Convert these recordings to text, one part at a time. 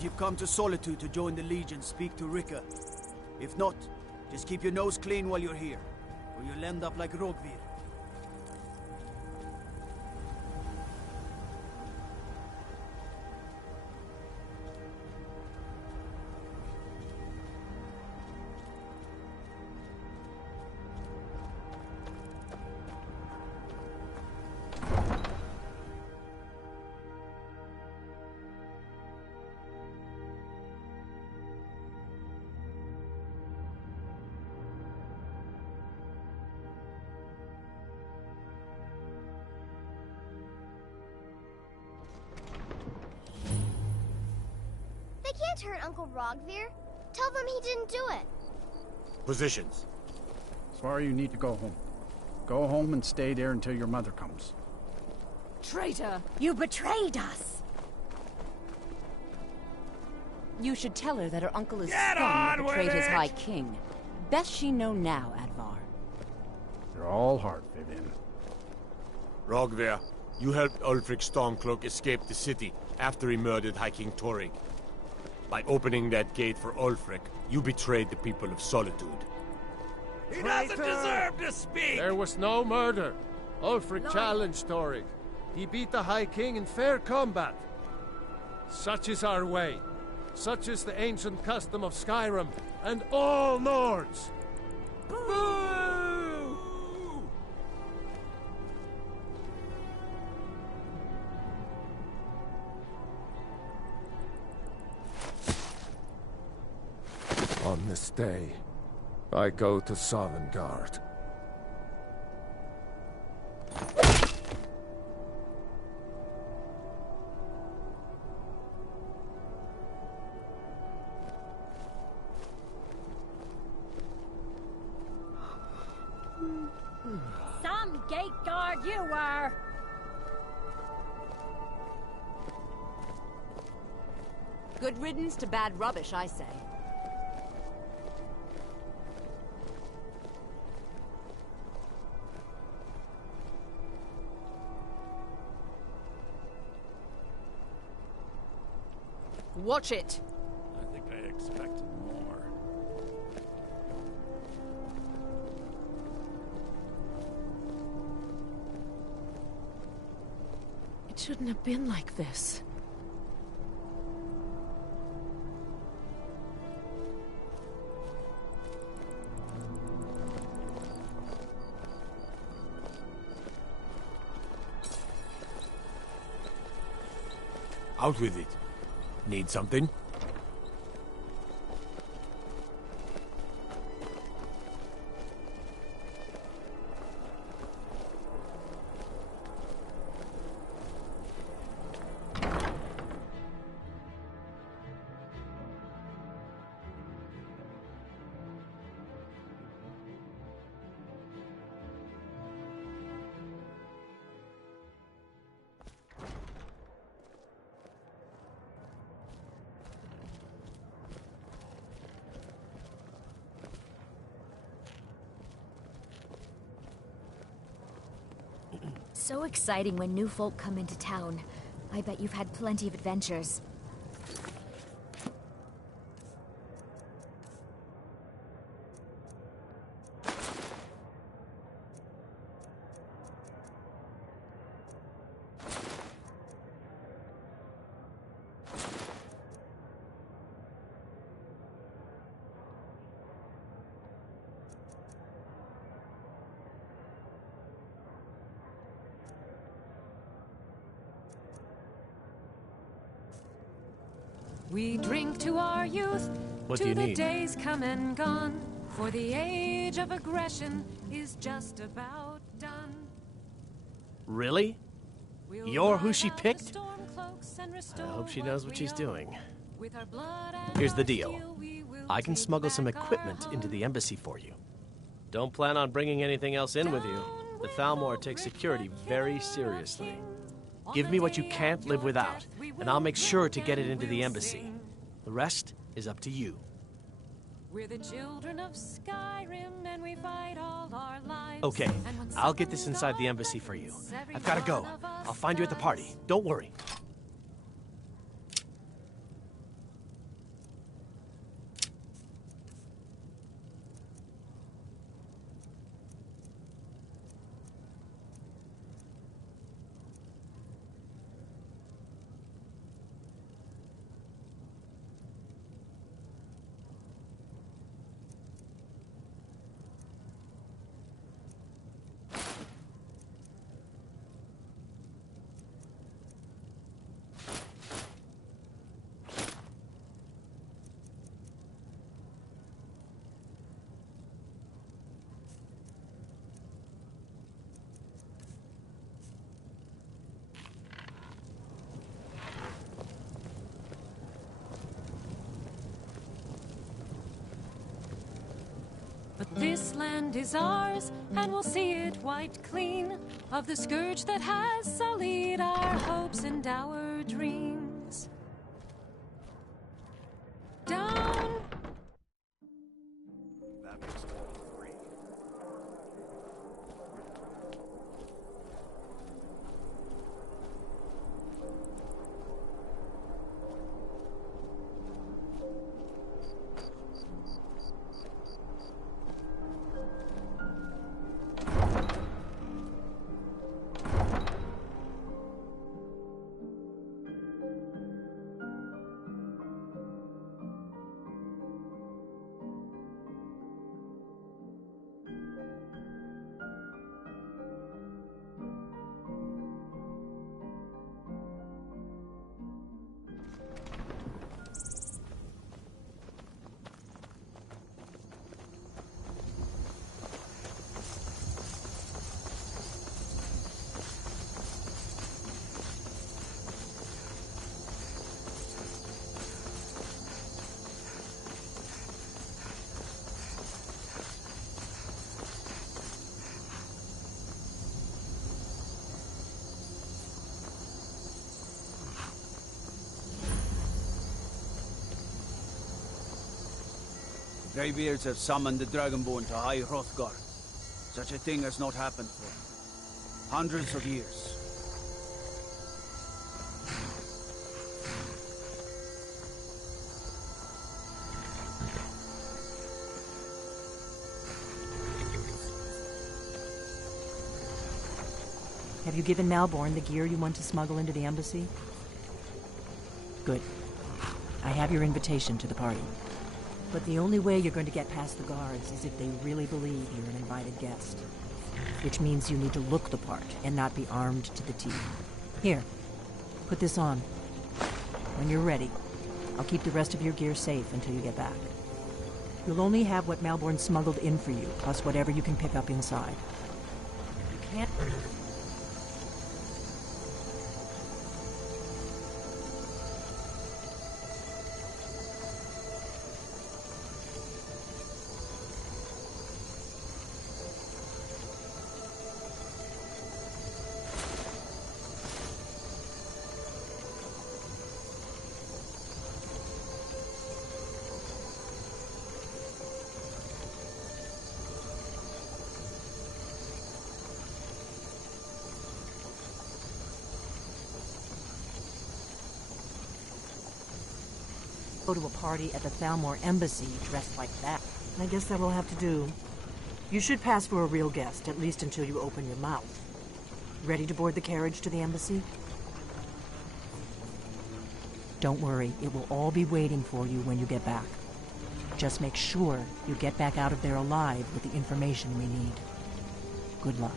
If you've come to Solitude to join the Legion, speak to Rika. If not, just keep your nose clean while you're here, or you'll end up like Rogvir. They can't hurt Uncle Rogvir. Tell them he didn't do it. Positions. Sorry, you need to go home. Go home and stay there until your mother comes. Traitor! You betrayed us! You should tell her that her uncle is scum that betrayed his High King. Best she know now, Advar. You're all heart, Vivian. Rogvir, you helped Ulfric Stormcloak escape the city after he murdered High King Torrig. By opening that gate for Ulfric, you betrayed the people of Solitude. He doesn't deserve to speak! There was no murder. Ulfric challenged Torrig. He beat the High King in fair combat. Such is our way. Such is the ancient custom of Skyrim and all Nords. Boo! On this day, I go to Sovngarde. Some gate guard you were! Good riddance to bad rubbish, I say. Watch it! I think I expected more. It shouldn't have been like this. Out with it. Need something? So exciting when new folk come into town. I bet you've had plenty of adventures. We drink to our youth, What do to you the need? days come and gone, for the age of aggression is just about done. Really? We'll You're who ride she out the picked? storm cloaks and I restore hope she knows what we she's own. doing. With our blood and Here's the our deal. steel, we will I can take smuggle some back our equipment into home. the embassy for you. Don't plan on bringing anything else in with you. The Thalmor takes security very seriously. Give me what you can't live without, and I'll make sure to get it into the embassy. The rest is up to you. We're the children of Skyrim, and we fight all our lives. Okay, And when I'll get this something's inside the off, embassy for you. every I've gotta go. one of us I'll find you at the party. does. Don't worry. But this land is ours, and we'll see it wiped clean of the scourge that has sullied our hopes and our dreams. Down! That makes it all free. Greybeards have summoned the Dragonborn to High Hrothgar. Such a thing has not happened for hundreds of years. Have you given Malborn the gear you want to smuggle into the embassy? Good. I have your invitation to the party. But the only way you're going to get past the guards is if they really believe you're an invited guest. Which means you need to look the part and not be armed to the teeth. Here, put this on. When you're ready, I'll keep the rest of your gear safe until you get back. You'll only have what Malborn smuggled in for you, plus whatever you can pick up inside. You can't... Go to a party at the Thalmor embassy dressed like that. I guess that will have to do. You should pass for a real guest, at least until you open your mouth. Ready to board the carriage to the embassy? Don't worry, it will all be waiting for you when you get back. Just make sure you get back out of there alive with the information we need. Good luck.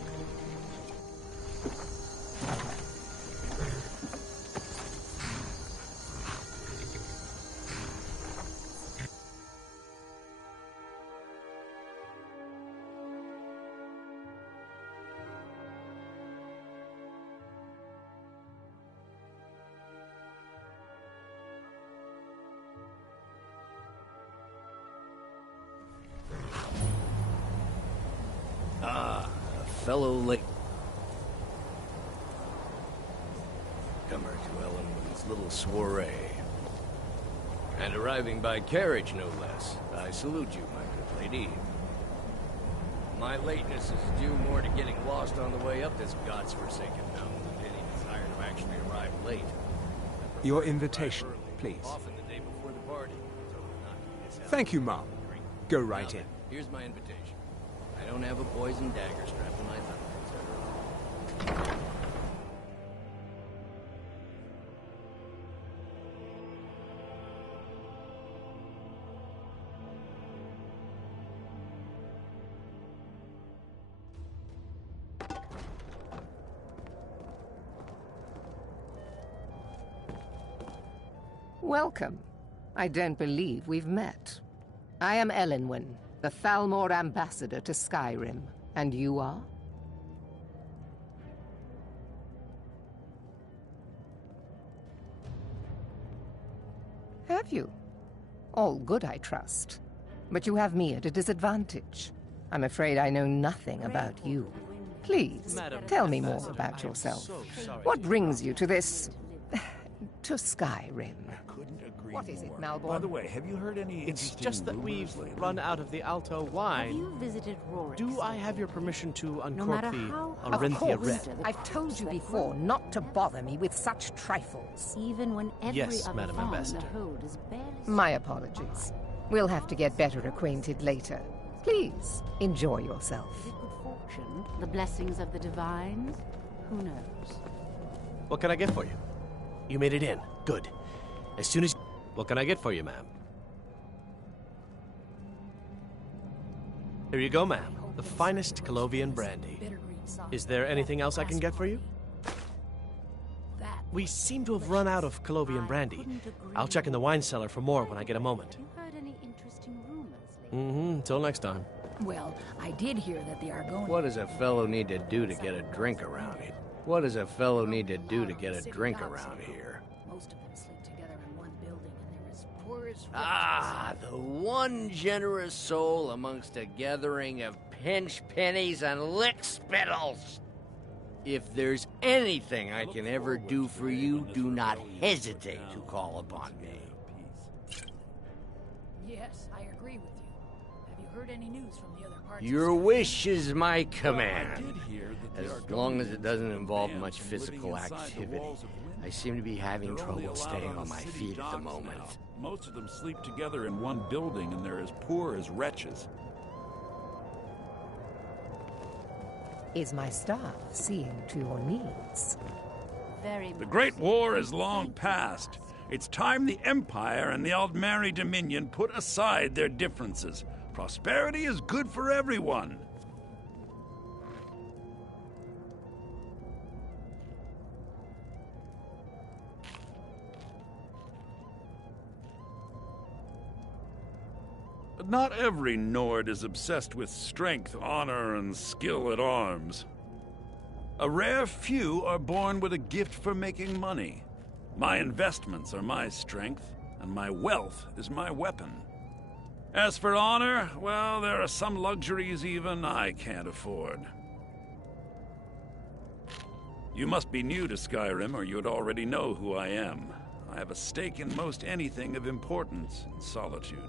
Fellow late comer to Ellenwood's little soiree. And arriving by carriage, no less. I salute you, my good lady. My lateness is due more to getting lost on the way up this god's-forsaken mountain than any desire to actually arrive late. Your invitation, please. Often the day before the party, so not to miss out. Thank you, Mom. Go right in. Here's my invitation. I don't have a poison dagger strapped to my thumb. Welcome. I don't believe we've met. I am Elenwen, the Thalmor ambassador to Skyrim. And you are? Have you? All good, I trust. But you have me at a disadvantage. I'm afraid I know nothing about you. Please, tell me more about yourself. What brings you to this... to Skyrim? What is it, Malborn? By the way, have you heard any It's interesting just that we've rumors lately? run out of the Alto wine. Have you visited Rorik? Do I have your permission to uncork matter the how Of Arinthia course. Red? I've told you before not to bother me with such trifles. Even when every Yes, other Madam farm in Ambassador. the Hold is barely... My apologies. We'll have to get better acquainted later. Please, enjoy yourself. Is it good fortune? The blessings of the divines? Who knows? What can I get for you? You made it in. Good. As soon as... What can I get for you, ma'am? Here you go, ma'am. The finest Colovian brandy. Is there anything else I can get for you? We seem to have run out of Colovian brandy. I'll check in the wine cellar for more when I get a moment. Heard any interesting rumors lately? Till next time. Well, I did hear that the Argonians... What does a fellow need to do to get a drink around here? What does a fellow need to do to get a drink around here? Most of them sleep together in one building, and they're as poor as... Ah, the one generous soul amongst a gathering of pinch pennies and lick spittles. If there's anything I can ever do for you, do not hesitate to call upon me. Yes, I agree with you. Have you heard any news from the other parts? Your wish is my command. As long as it doesn't involve much physical activity. I seem to be having trouble staying on my feet at the moment. Most of them sleep together in one building, and they're as poor as wretches. Is my staff seeing to your needs? Very The Great War is long past. It's time the Empire and the Aldmeri Dominion put aside their differences. Prosperity is good for everyone. But not every Nord is obsessed with strength, honor, and skill at arms. A rare few are born with a gift for making money. My investments are my strength, and my wealth is my weapon. As for honor, well, there are some luxuries even I can't afford. You must be new to Skyrim, or you'd already know who I am. I have a stake in most anything of importance in Solitude.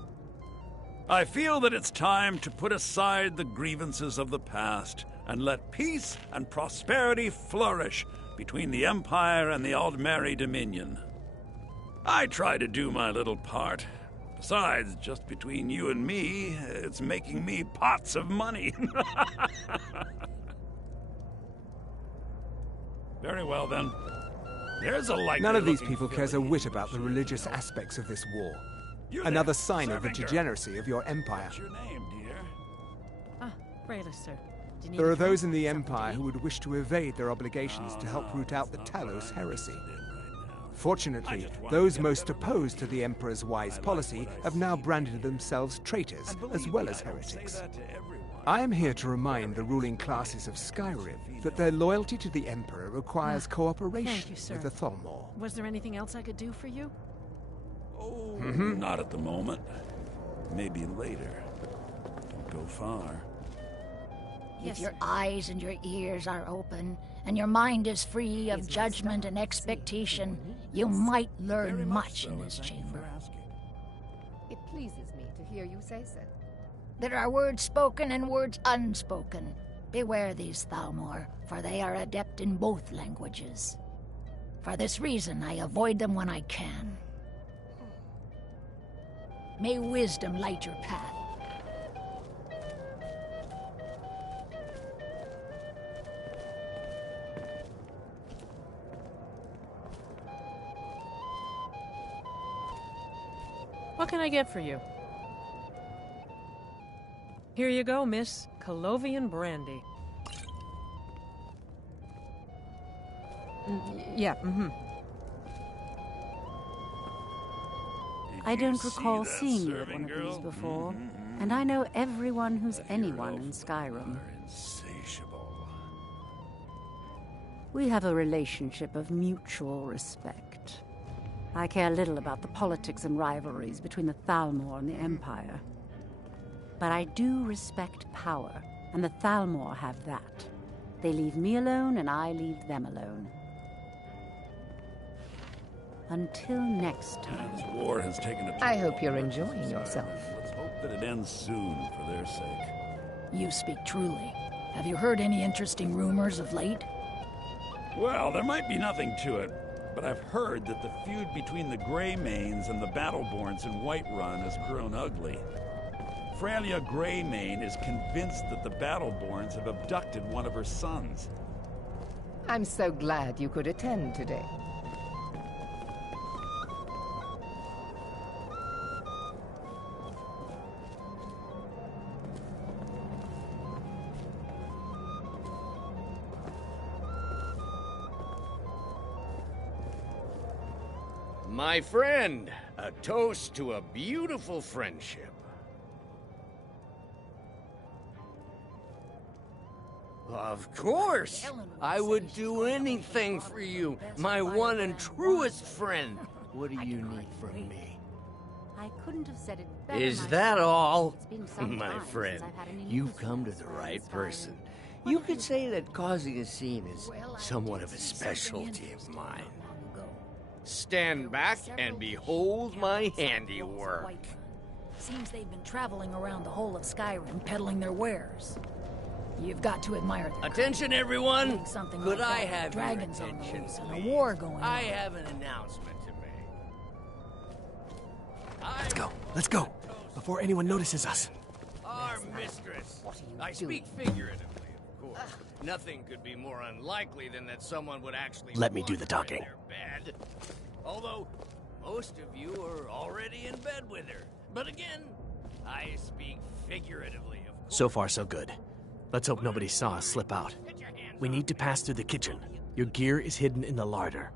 I feel that it's time to put aside the grievances of the past and let peace and prosperity flourish between the Empire and the Aldmeri Dominion. I try to do my little part. Besides, just between you and me, it's making me pots of money. Very well, then. There's a likely None of these looking people cares a filly. whit about the religious aspects of this war. You Another there, sign of the serving girl. degeneracy of your empire. What's your name, dear? Ah, Brayless, sir. Do you need There are a drink? those in the Empire who would wish to evade their obligations to help root out the Talos heresy. Fortunately, those most opposed to the Emperor's wise policy have now branded themselves traitors as well as heretics. I am here to remind the ruling classes of Skyrim that their loyalty to the Emperor requires cooperation Thank you, sir. with the Thalmor. Was there anything else I could do for you? Oh, not at the moment. Maybe later. Don't go far. If your eyes and your ears are open, and your mind is free of judgment and expectation, you might learn much in this chamber. It pleases me to hear you say so. There are words spoken and words unspoken. Beware these Thalmor, for they are adept in both languages. For this reason, I avoid them when I can. May wisdom light your path. What can I get for you? Here you go, miss. Colovian brandy. Yeah, I don't recall seeing you at one of these before, and I know everyone who's anyone in Skyrim. Insatiable. We have a relationship of mutual respect. I care little about the politics and rivalries between the Thalmor and the Empire. But I do respect power, and the Thalmor have that. They leave me alone, and I leave them alone. Until next time. This war has taken a toll. I hope you're enjoying yourself. Let's hope that it ends soon for their sake. You speak truly. Have you heard any interesting rumors of late? Well, there might be nothing to it, but I've heard that the feud between the Greymanes and the Battleborns in Whiterun has grown ugly. Freya Greymane is convinced that the Battleborns have abducted one of her sons. I'm so glad you could attend today. My friend, a toast to a beautiful friendship. Of course! I would do anything for you, my one and truest friend. What do you need from me? I couldn't have said it better. Is that all? It's been some My time friend, since I've had any you've news come to the right person. You could say that causing a scene is somewhat of a specialty of mine. Stand back and behold my handiwork. Seems they've been traveling around the whole of Skyrim peddling their wares. You've got to admire them. Attention, everyone! Something Could like I that. have Dragons your on the attention, loose and a please? war going on. I have an announcement to make. Let's go, before anyone notices us. Our mistress. I speak figuratively, of course. Nothing could be more unlikely than that someone would actually Let me do want the her in talking. their bed. Although, most of you are already in bed with her. But again, I speak figuratively, of course. So far, so good. Let's hope nobody saw us slip out. We need to pass through the kitchen. Your gear is hidden in the larder.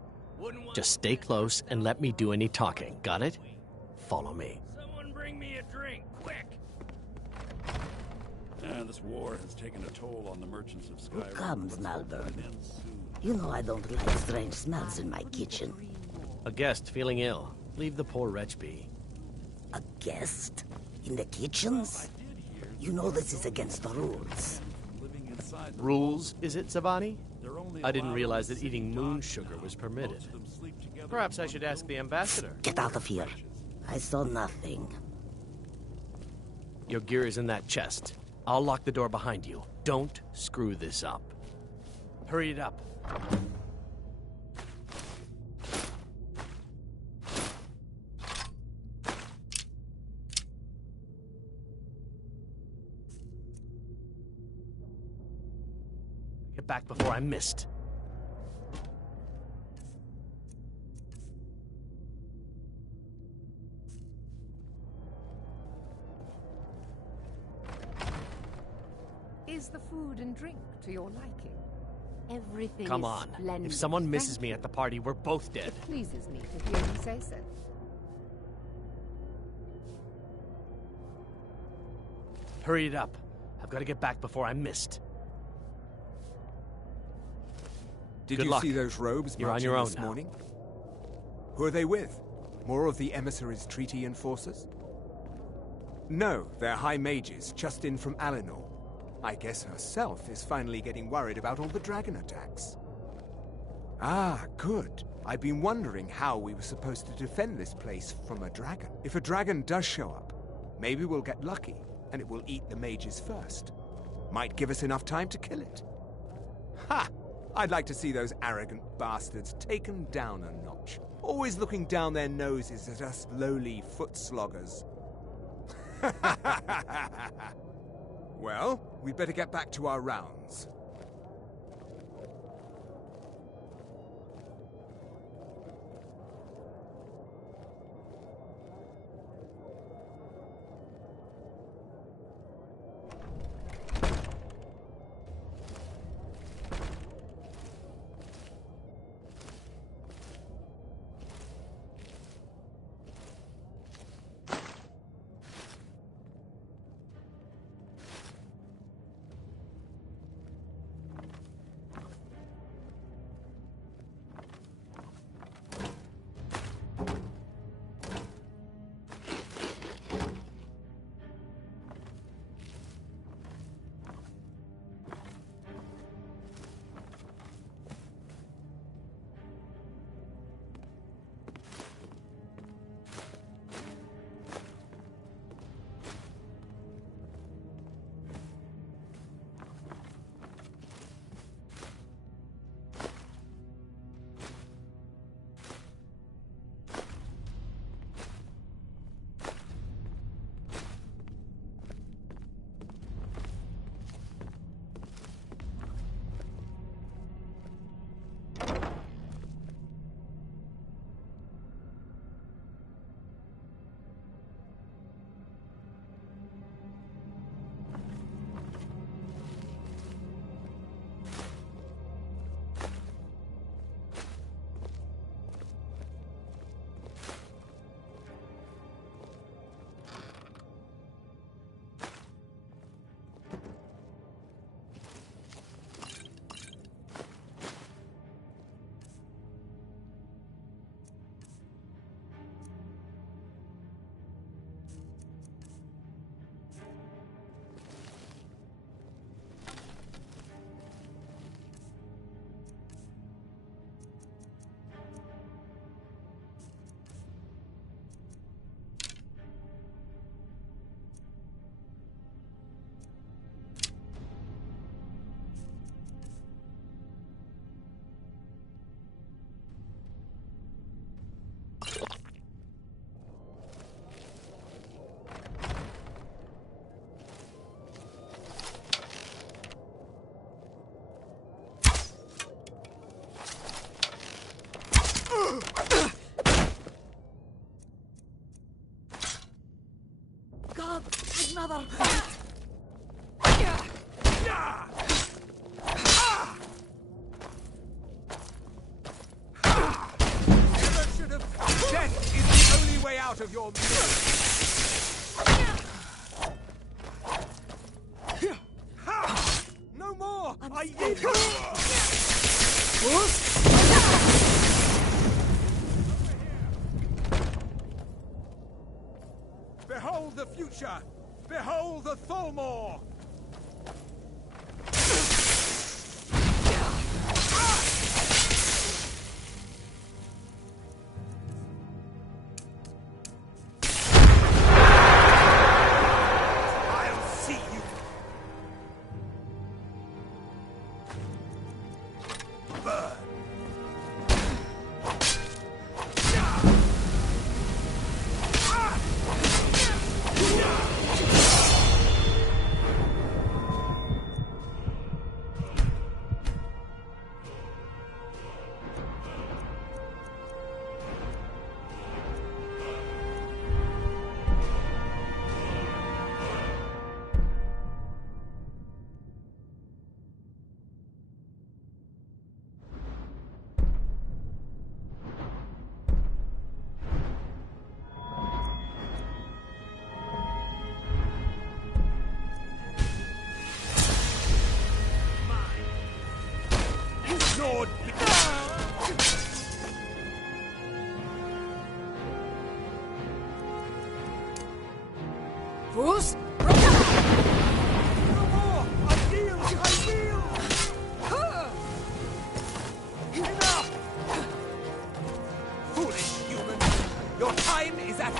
Just stay close and let me do any talking. Got it? Follow me. Someone bring me a drink, quick! This war has taken a toll on the merchants of Skyrim. Who comes, Let's hope that Malvern? it ends soon. You know I don't like strange smells in my kitchen. A guest feeling ill. Leave the poor wretch be. A guest? In the kitchens? You know this is against the rules. Rules, is it, Zavani? I didn't realize that eating moon sugar was permitted. Perhaps I should ask the ambassador. Get out of here. I saw nothing. Your gear is in that chest. I'll lock the door behind you. Don't screw this up. Hurry it up. Get back before I'm missed. Is the food and drink to your liking? Everything Come is on. splendid. If someone misses Thank me at the party, we're both dead. It pleases me to hear you say so. Hurry it up. I've got to get back before I'm missed. Did Good you luck. see those robes You're on marching your own this now. morning? Who are they with? More of the emissaries' treaty enforcers? No, they're high mages, just in from Alinor. I guess herself is finally getting worried about all the dragon attacks. Ah, good. I've been wondering how we were supposed to defend this place from a dragon. If a dragon does show up, maybe we'll get lucky, and it will eat the mages first. Might give us enough time to kill it. Ha! I'd like to see those arrogant bastards taken down a notch. Always looking down their noses at us lowly foot sloggers. Well, we'd better get back to our rounds. another. Never should have. Death is the only way out of your misery. No more! I yield. Behold the future! Behold the Thalmor! I'll see you! Burn! Lord! Fools! No more! I yield! I yield! Enough! Foolish human! Your time is at...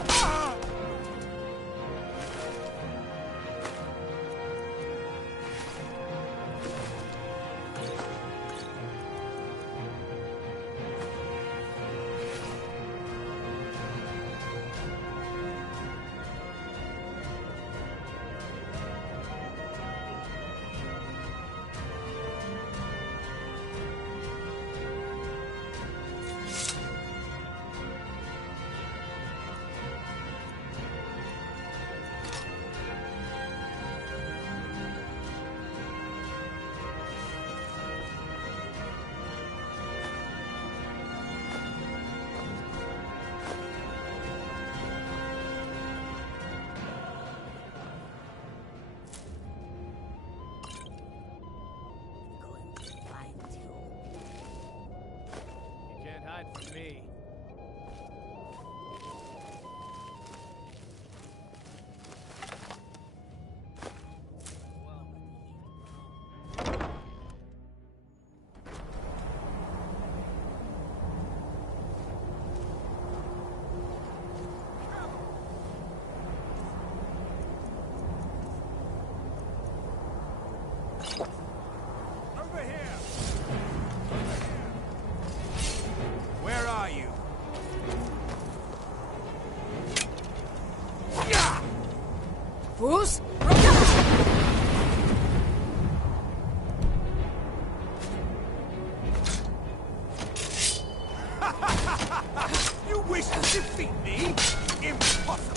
From me. Over here! Where are you? Fools! You wish to defeat me? Impossible!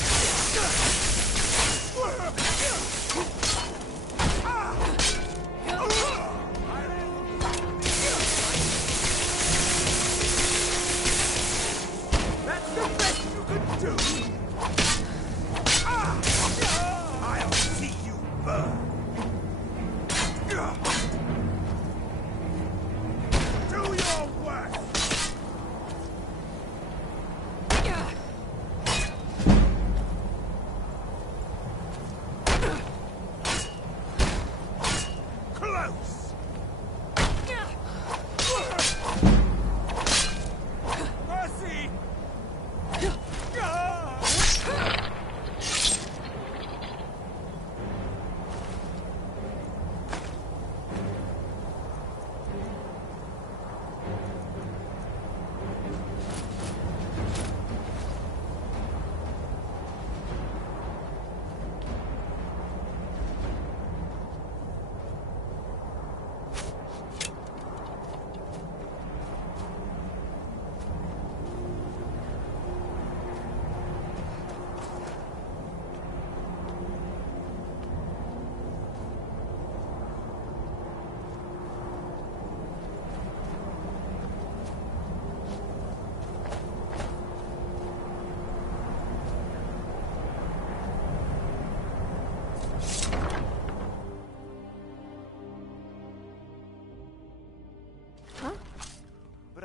That's the best you could do! I'll see you!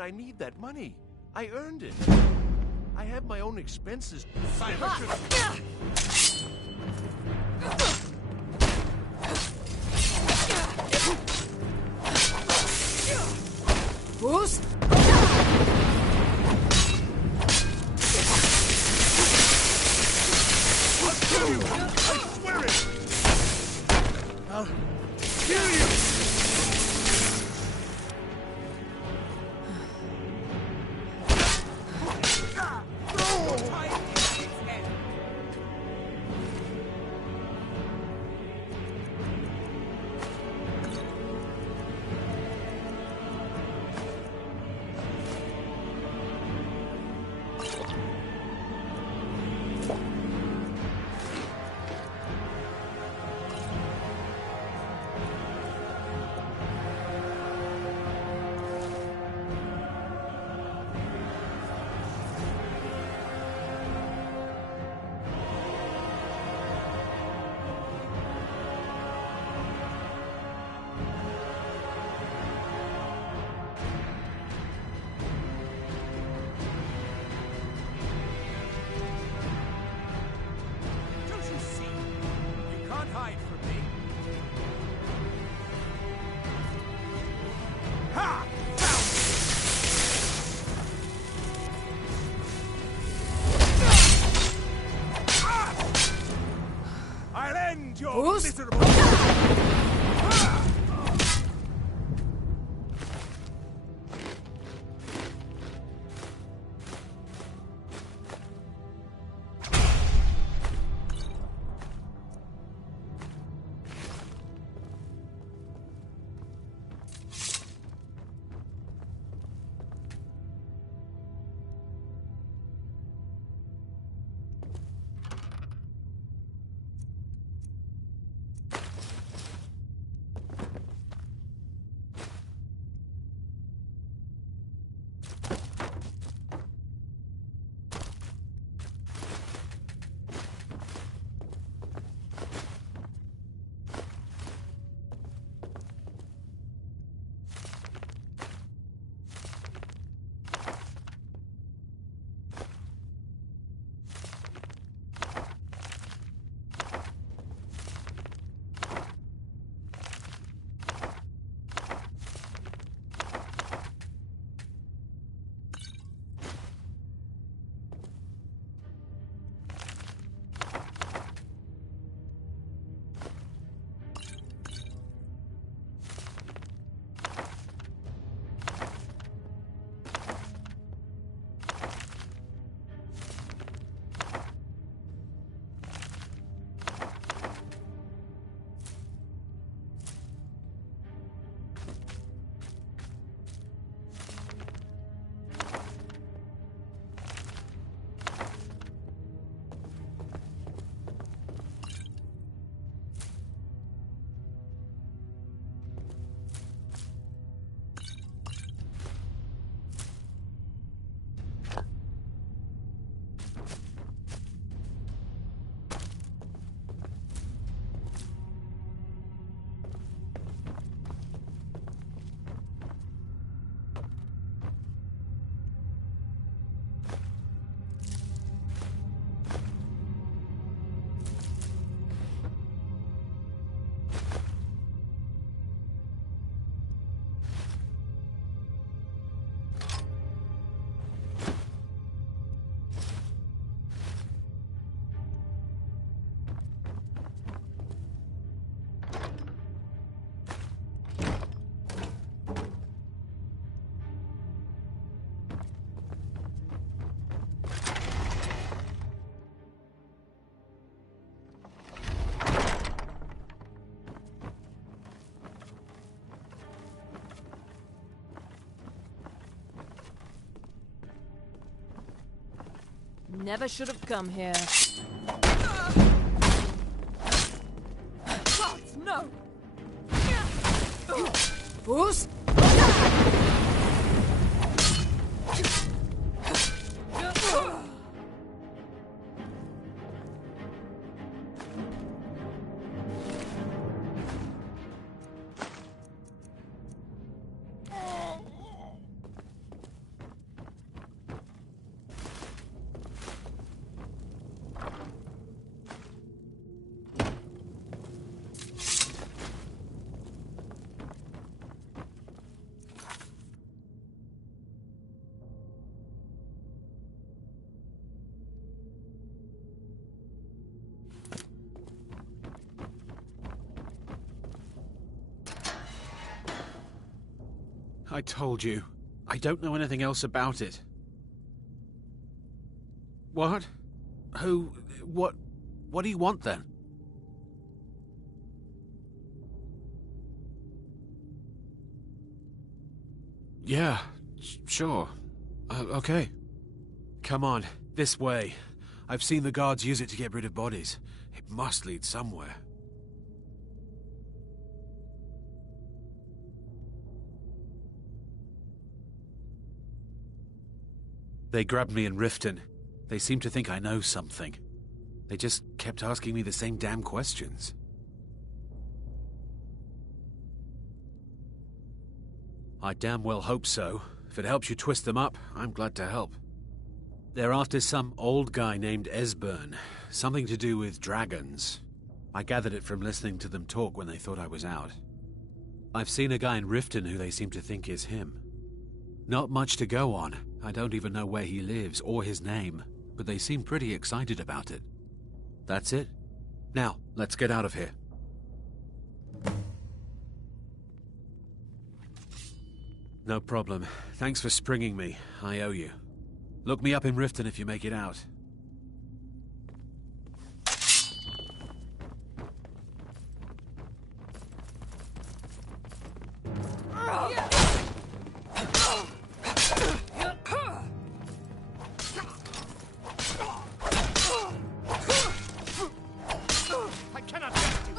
I need that money. I earned it. I have my own expenses. Boost! I'll kill you! I swear it! I'll kill you! Never should have come here. Gods, no! Boost! I told you. I don't know anything else about it. What? Who? What do you want then? Yeah, sure. Okay. Come on, this way. I've seen the guards use it to get rid of bodies. It must lead somewhere. They grabbed me in Riften. They seem to think I know something. They just kept asking me the same damn questions. I damn well hope so. If it helps you twist them up, I'm glad to help. They're after some old guy named Esbern. Something to do with dragons. I gathered it from listening to them talk when they thought I was out. I've seen a guy in Riften who they seem to think is him. Not much to go on. I don't even know where he lives or his name, but they seem pretty excited about it. That's it. Now, let's get out of here. No problem. Thanks for springing me. I owe you. Look me up in Riften if you make it out. I cannot get you.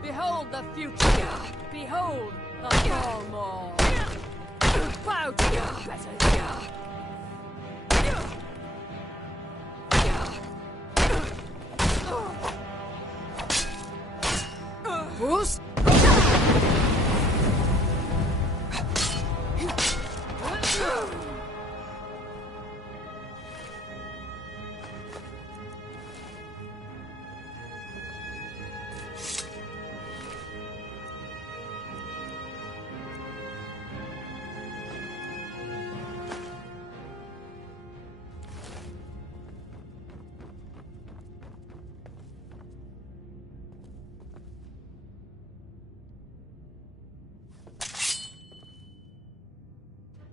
Behold the future. Behold the Thalmor. Bow to your betters. Who's?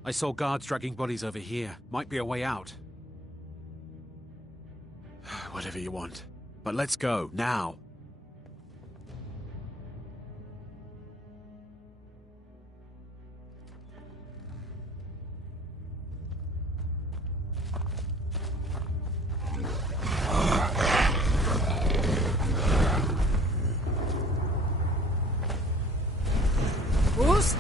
I saw guards dragging bodies over here. Might be a way out. Whatever you want. But let's go, now. Who's?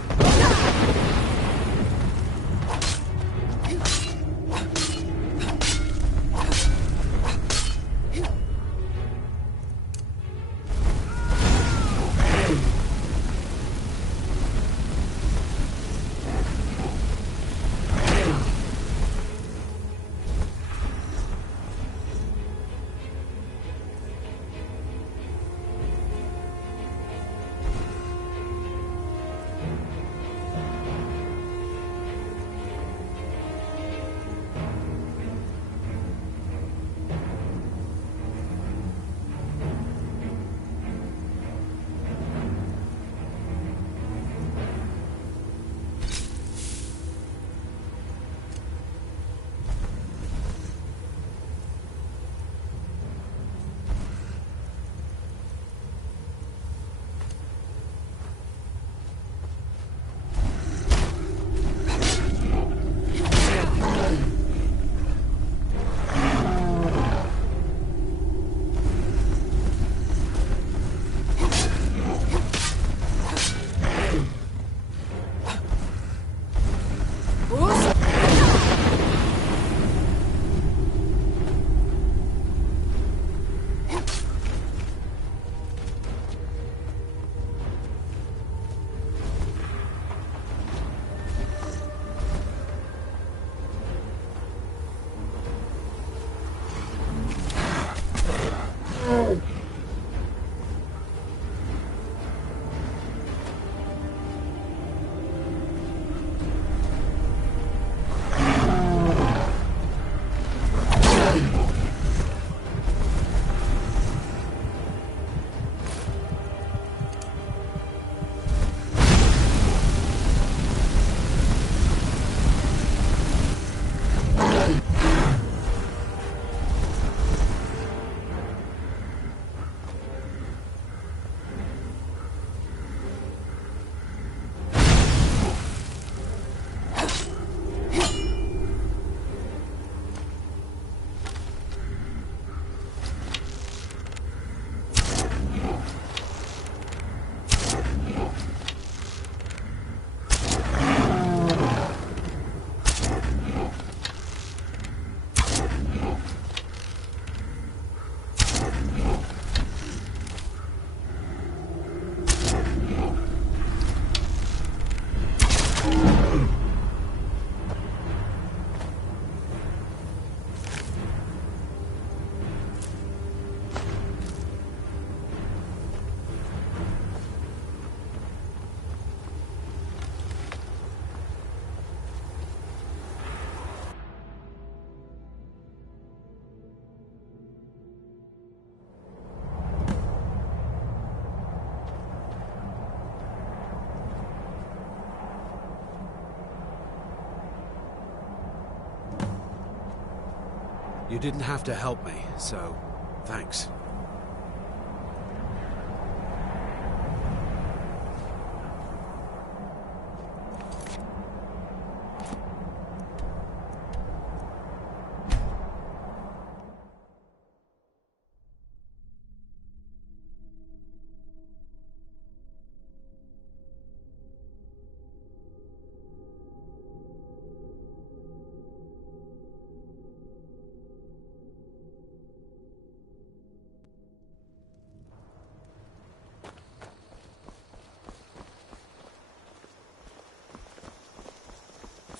You didn't have to help me, so thanks.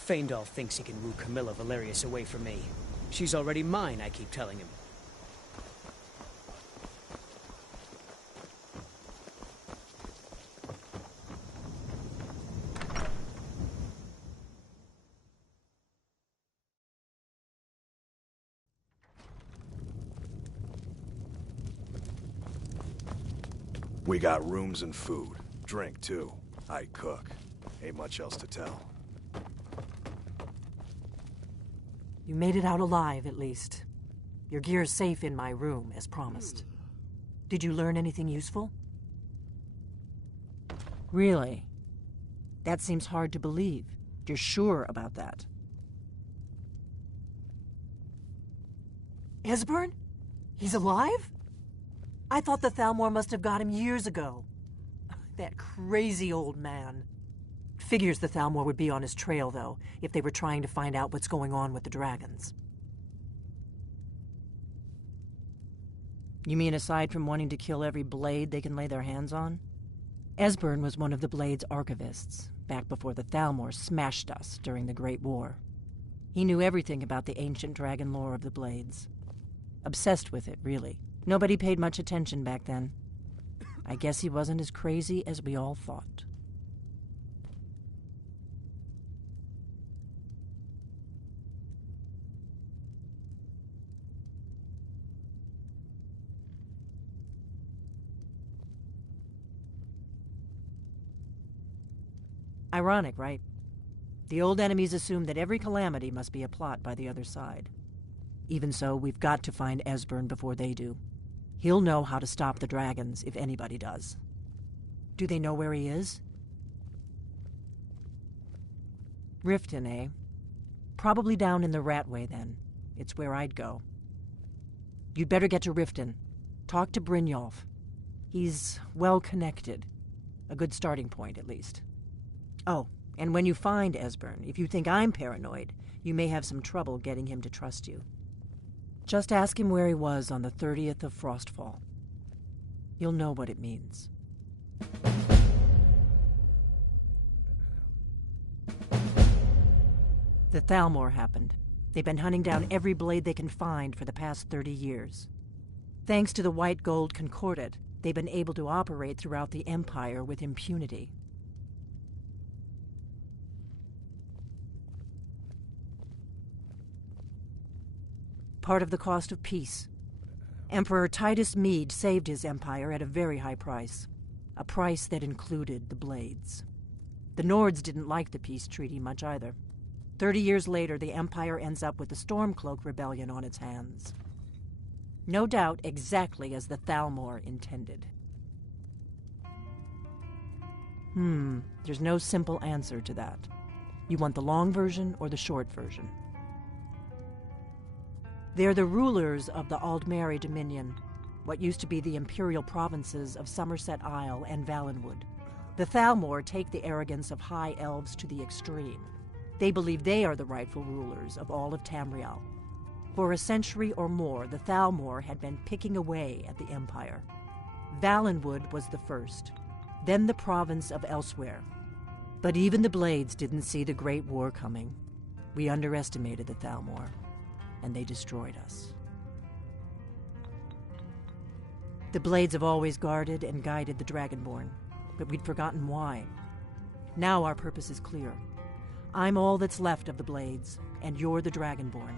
Feindal thinks he can woo Camilla Valerius away from me. She's already mine, I keep telling him. We got rooms and food. Drink, too. I cook. Ain't much else to tell. You made it out alive, at least. Your gear's safe in my room, as promised. Did you learn anything useful? Really? That seems hard to believe. You're sure about that? Esbern? He's alive? I thought the Thalmor must have got him years ago. That crazy old man. Figures the Thalmor would be on his trail, though, if they were trying to find out what's going on with the dragons. You mean aside from wanting to kill every blade they can lay their hands on? Esbern was one of the Blade's archivists, back before the Thalmor smashed us during the Great War. He knew everything about the ancient dragon lore of the Blades. Obsessed with it, really. Nobody paid much attention back then. I guess he wasn't as crazy as we all thought. Ironic, right? The old enemies assume that every calamity must be a plot by the other side. Even so, we've got to find Esbern before they do. He'll know how to stop the dragons, if anybody does. Do they know where he is? Riften, eh? Probably down in the Ratway, then. It's where I'd go. You'd better get to Riften. Talk to Brynjolf. He's well-connected. A good starting point, at least. Oh, and when you find Esbern, if you think I'm paranoid, you may have some trouble getting him to trust you. Just ask him where he was on the 30th of Frostfall. You'll know what it means. The Thalmor happened. They've been hunting down every blade they can find for the past 30 years. Thanks to the White Gold Concordat, they've been able to operate throughout the Empire with impunity. Part of the cost of peace. Emperor Titus Mede saved his empire at a very high price. A price that included the Blades. The Nords didn't like the peace treaty much either. 30 years later, the Empire ends up with the Stormcloak Rebellion on its hands. No doubt exactly as the Thalmor intended. There's no simple answer to that. You want the long version or the short version? They're the rulers of the Aldmeri Dominion, what used to be the imperial provinces of Somerset Isle and Valenwood. The Thalmor take the arrogance of high elves to the extreme. They believe they are the rightful rulers of all of Tamriel. For a century or more, the Thalmor had been picking away at the Empire. Valenwood was the first, then the province of Elsewhere. But even the Blades didn't see the Great War coming. We underestimated the Thalmor, and they destroyed us. The Blades have always guarded and guided the Dragonborn, but we'd forgotten why. Now our purpose is clear. I'm all that's left of the Blades, and you're the Dragonborn.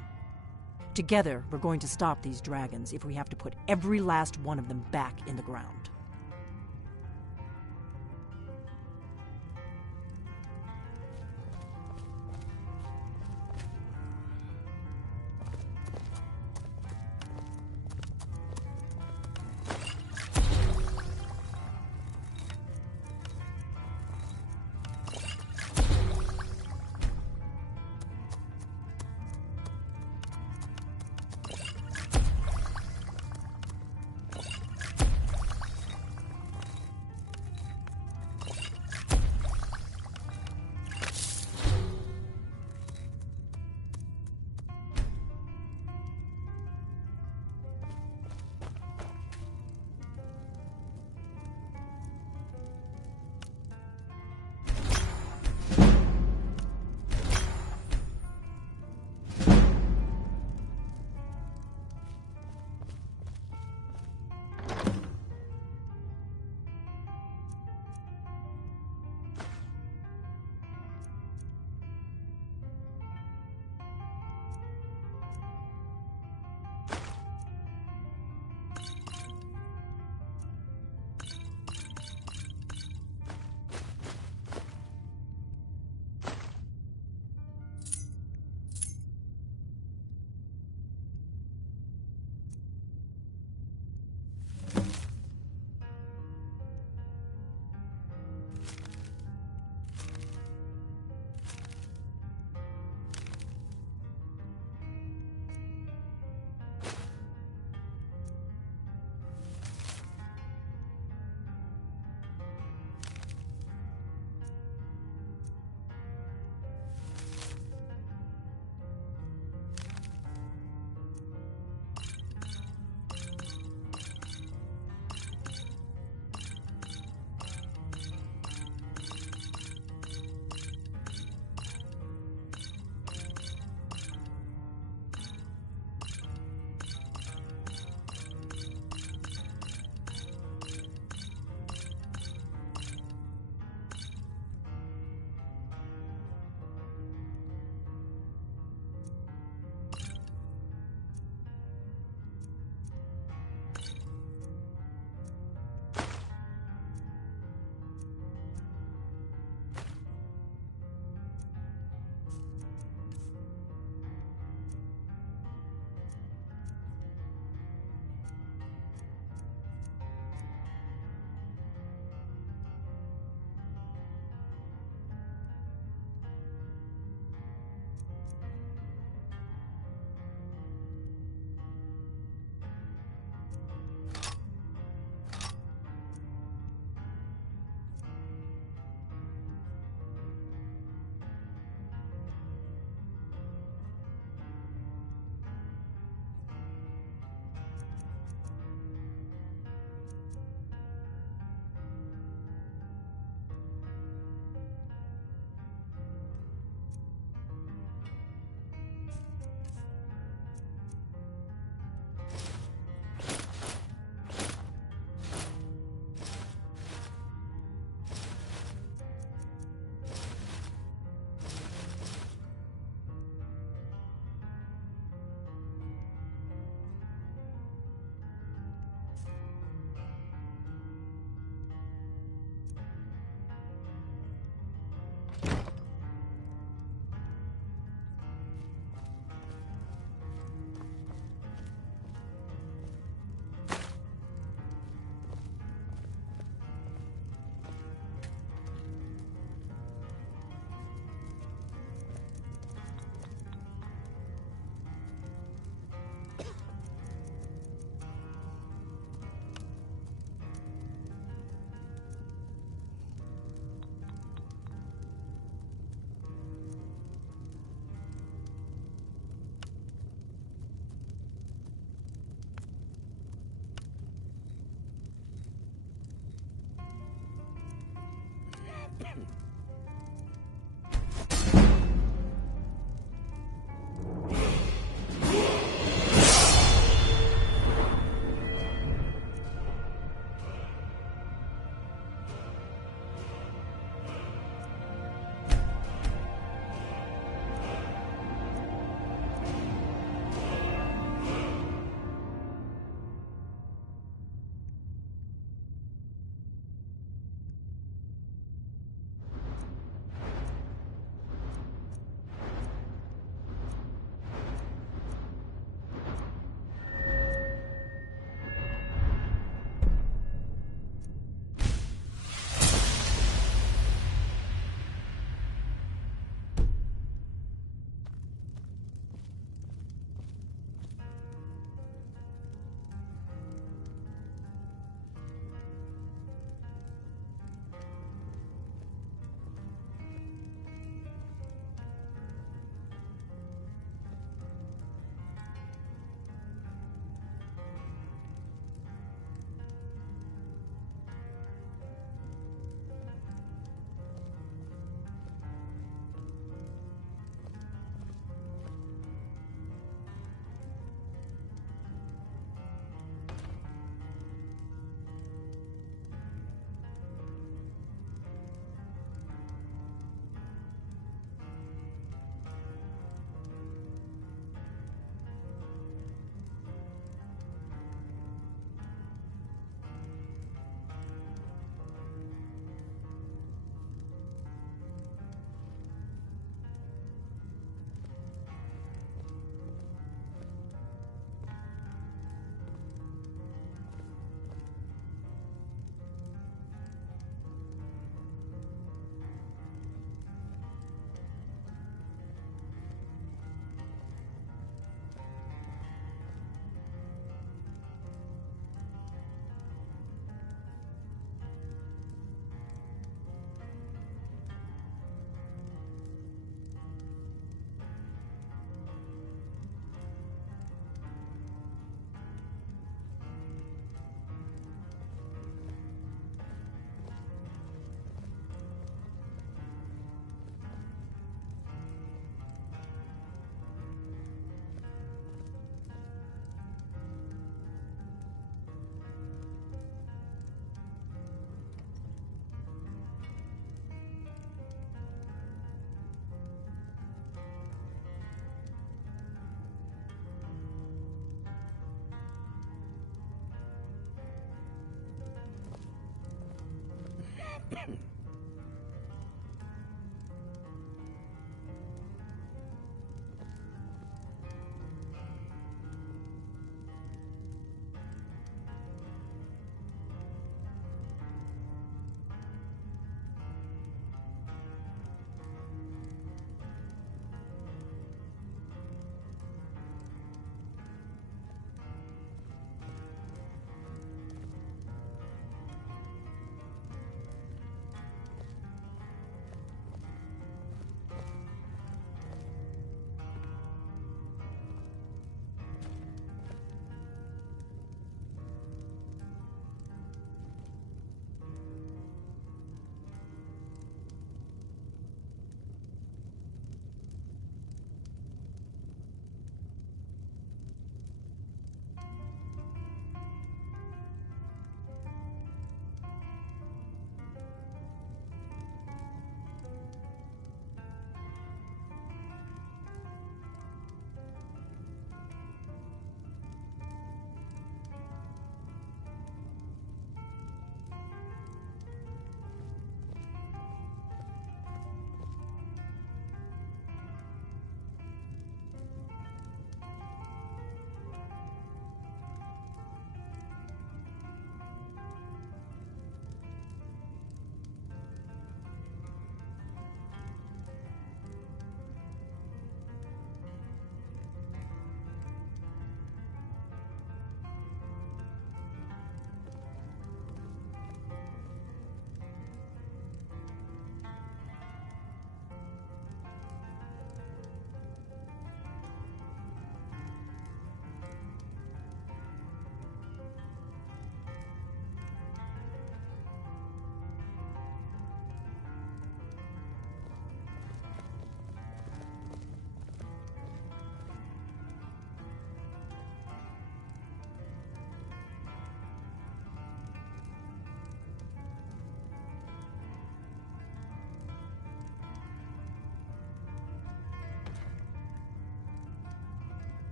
Together, we're going to stop these dragons if we have to put every last one of them back in the ground.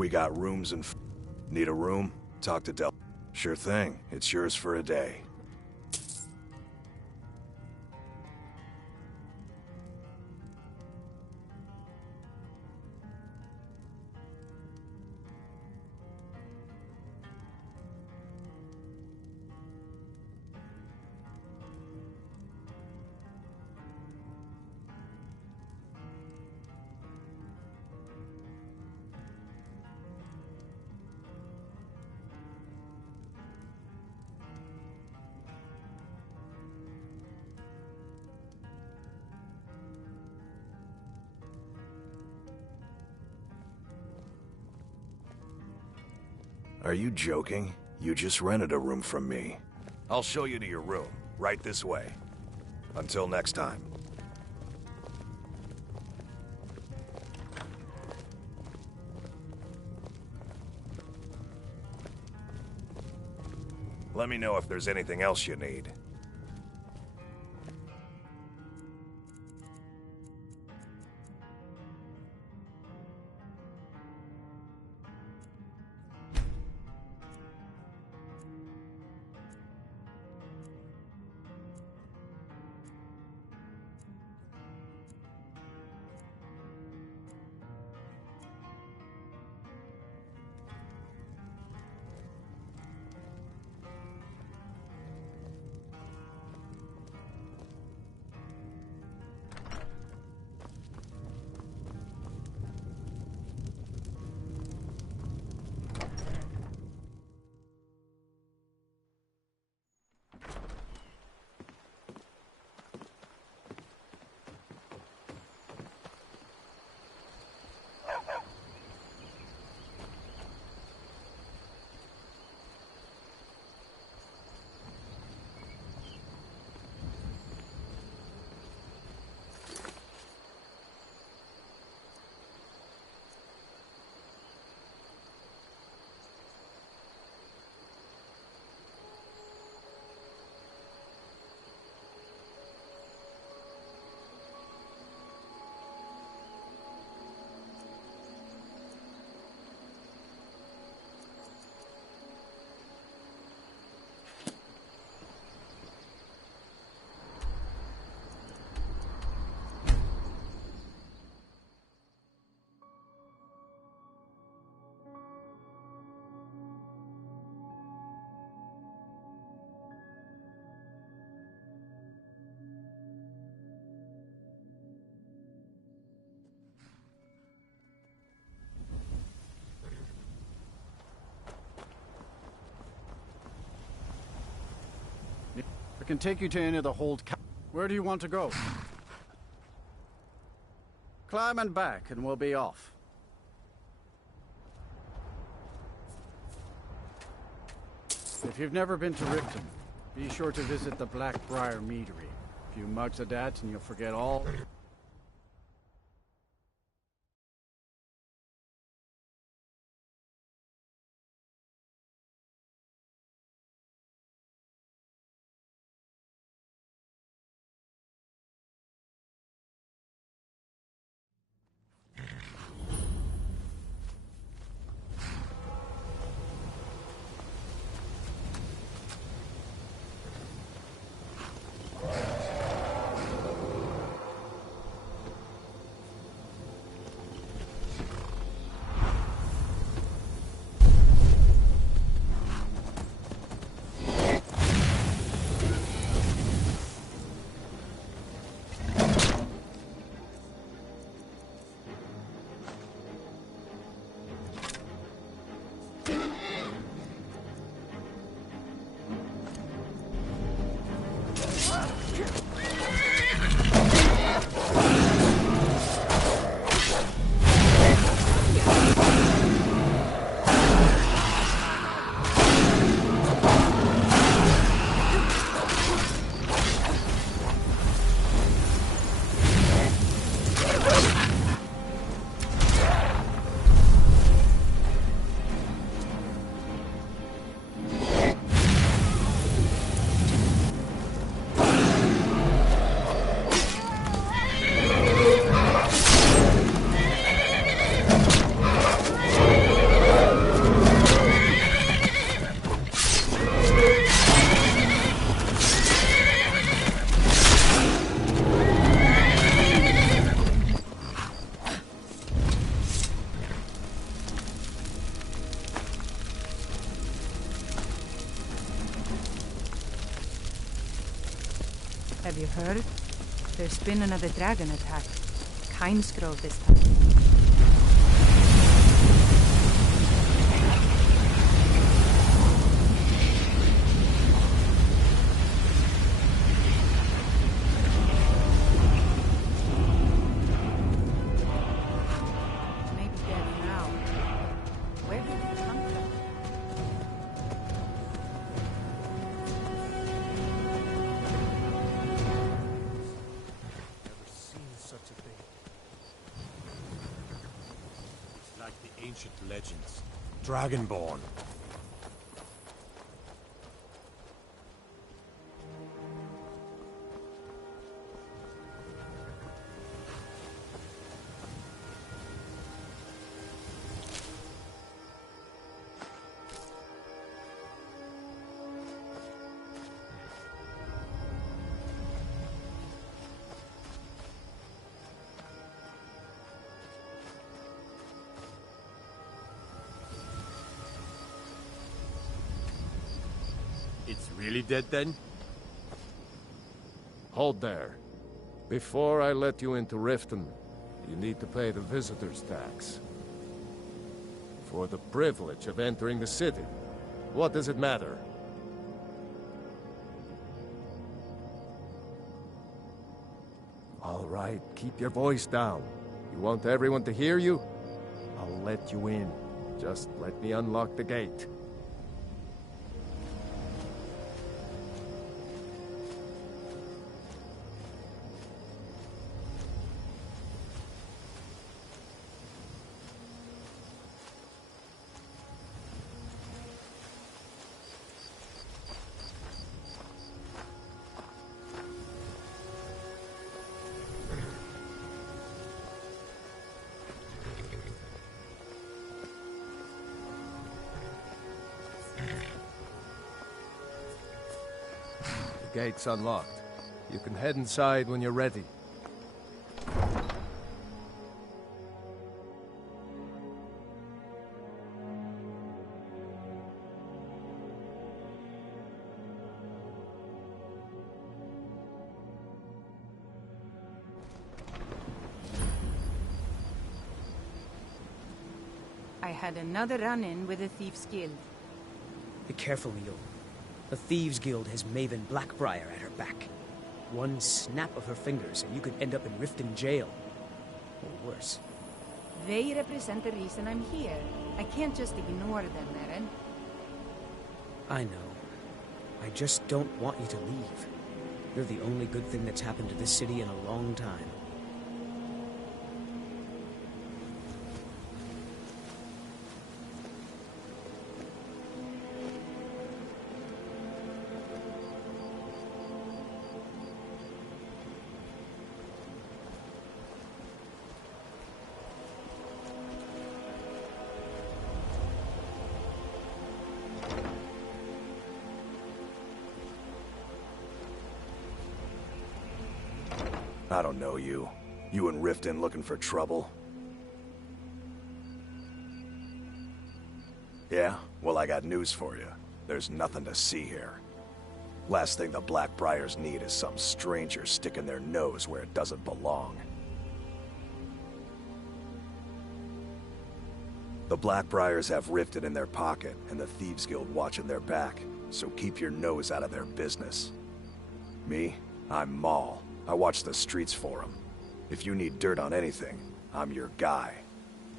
We got rooms and... Need a room? Talk to Del. Sure thing. It's yours for a day. Are you joking? You just rented a room from me. I'll show you to your room. Right this way. Until next time. Let me know if there's anything else you need. I can take you to any of the hold. Where do you want to go? Climb and back, and we'll be off. If you've never been to Riften, be sure to visit the Blackbriar Meadery. A few mugs of that, and you'll forget all. Have you heard? There's been another dragon attack. Kinesgrove this time. Maybe dead now. Where did it come from? Never seen such a thing. It's like the ancient legends. Dragonborn. It's really dead then? Hold there. Before I let you into Riften, you need to pay the visitor's tax. For the privilege of entering the city. What does it matter? All right, keep your voice down. You want everyone to hear you? I'll let you in. Just let me unlock the gate. The gate's unlocked. You can head inside when you're ready. I had another run-in with the Thieves' Guild. Be careful, Leo. The Thieves Guild has Maven Blackbriar at her back. One snap of her fingers and you could end up in Riften jail. Or worse. They represent the reason I'm here. I can't just ignore them, Eren. I know. I just don't want you to leave. You're the only good thing that's happened to this city in a long time. I don't know you. You and Riften looking for trouble? Yeah? Well, I got news for you. There's nothing to see here. Last thing the Blackbriars need is some stranger sticking their nose where it doesn't belong. The Blackbriars have Riften in their pocket, and the Thieves Guild watching their back, so keep your nose out of their business. Me? I'm Maul. I watch the streets for them. If you need dirt on anything, I'm your guy.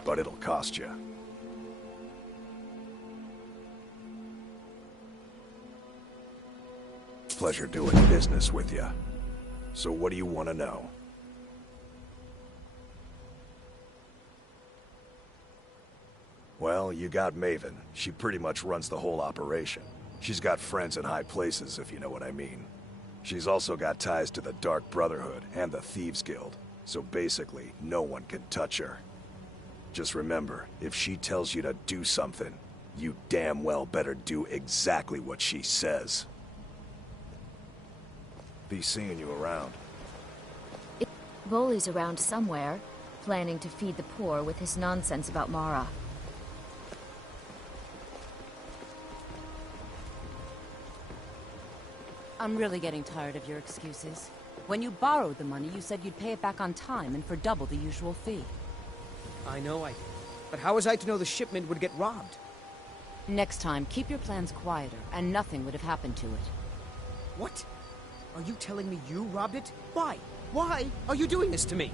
But it'll cost you. Pleasure doing business with you. So what do you want to know? Well, you got Maven. She pretty much runs the whole operation. She's got friends in high places, if you know what I mean. She's also got ties to the Dark Brotherhood and the Thieves Guild, so basically, no one can touch her. Just remember, if she tells you to do something, you damn well better do exactly what she says. Be seeing you around. Bully's around somewhere, planning to feed the poor with his nonsense about Mara. I'm really getting tired of your excuses. When you borrowed the money, you said you'd pay it back on time and for double the usual fee. I know I did. But how was I to know the shipment would get robbed? Next time, keep your plans quieter, and nothing would have happened to it. What? Are you telling me you robbed it? Why? Why are you doing this to me?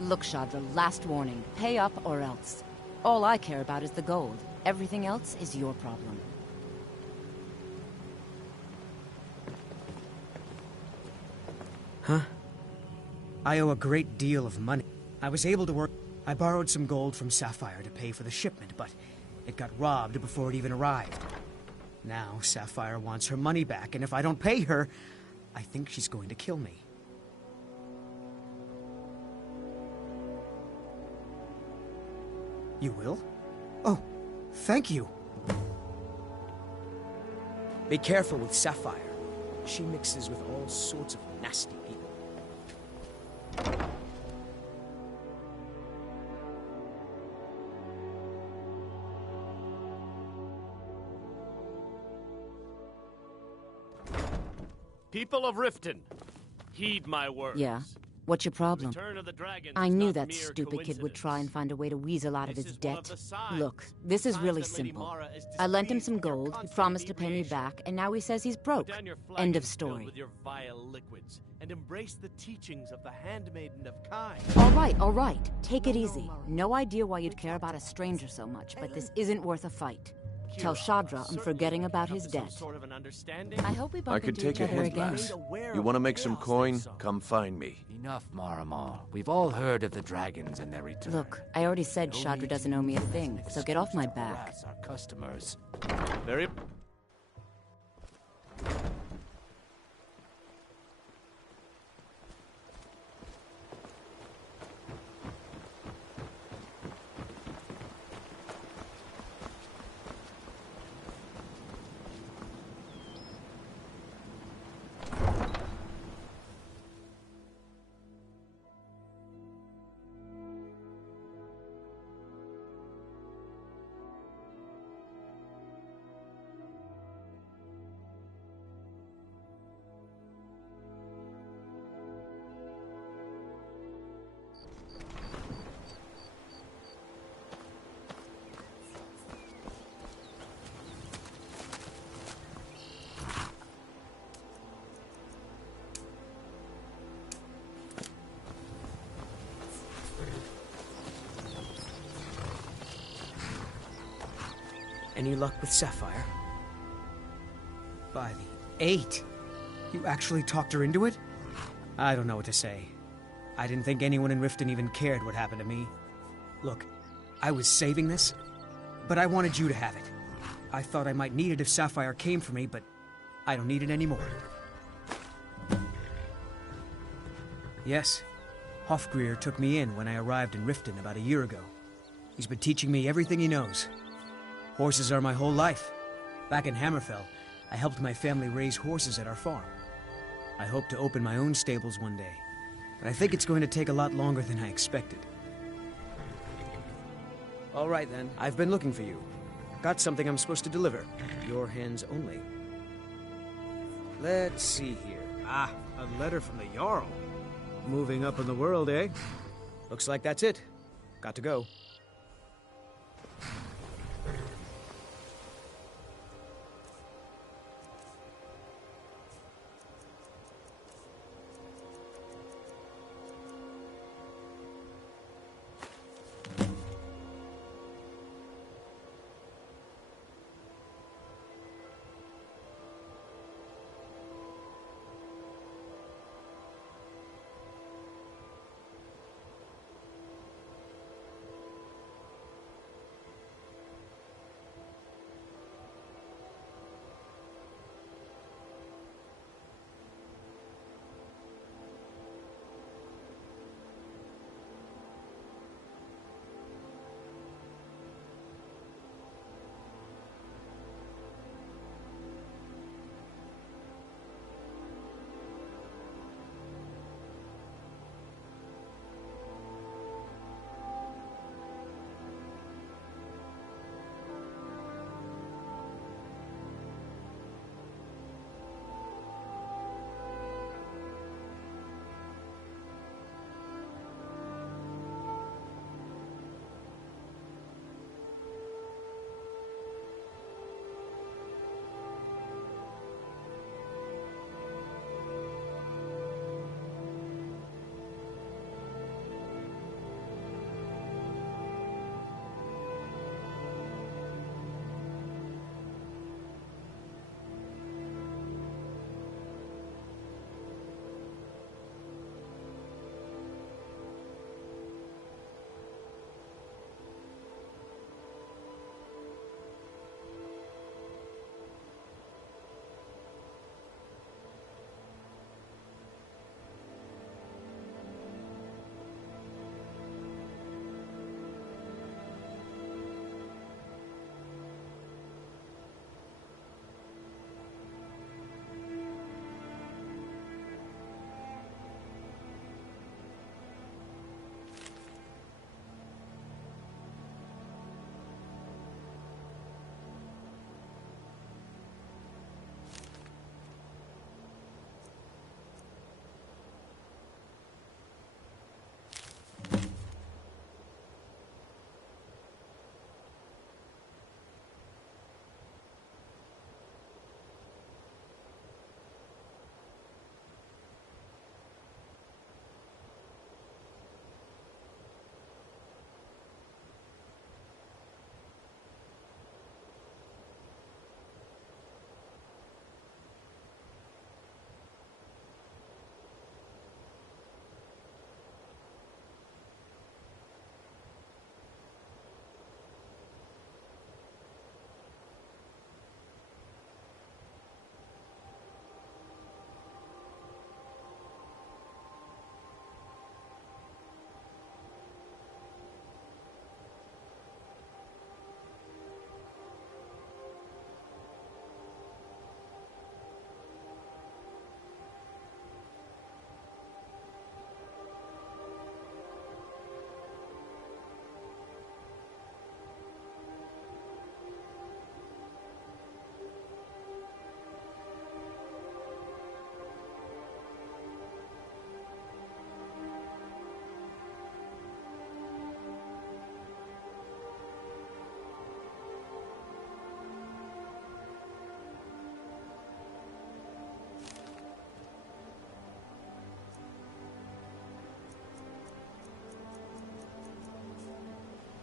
Look, Chandra, last warning. Pay up or else. All I care about is the gold. Everything else is your problem. Huh? I owe a great deal of money. I was able to work... I borrowed some gold from Sapphire to pay for the shipment, but it got robbed before it even arrived. Now, Sapphire wants her money back, and if I don't pay her, I think she's going to kill me. You will? Oh, thank you. Be careful with Sapphire. She mixes with all sorts of nasty people. People of Riften, heed my words. Yeah? What's your problem? Return of the Dragons I is knew not that mere stupid kid would try and find a way to weasel out of his This is one of debt. the signs. Look, this is Signs really that Lady simple. Mara is I lent him displeased some with your gold, he constant promised to pay me inebriation. back, and now he says he's broke. Put down your End of flagons filled story. with your vile liquids and embrace the teachings of the handmaiden of kind. All right. Take it easy. No idea why you'd care about a stranger so much, but this isn't worth a fight. Tell Shadra I'm forgetting about his debt. I hope we bump I could into take each a other hint, again. lass. You want to make some coin? Come find me. Enough, Maramal. We've all heard of the dragons and their return. Look, I already said Shadra doesn't owe me a thing, so get off my back. Harass our customers. Very... Any luck with Sapphire? By the 8! You actually talked her into it? I don't know what to say. I didn't think anyone in Riften even cared what happened to me. Look, I was saving this, but I wanted you to have it. I thought I might need it if Sapphire came for me, but I don't need it anymore. Yes, Hofgrir took me in when I arrived in Riften about a year ago. He's been teaching me everything he knows. Horses are my whole life. Back in Hammerfell, I helped my family raise horses at our farm. I hope to open my own stables one day, but I think it's going to take a lot longer than I expected. All right then, I've been looking for you. Got something I'm supposed to deliver. Your hands only. Let's see here. Ah, a letter from the Jarl. Moving up in the world, eh? Looks like that's it. Got to go.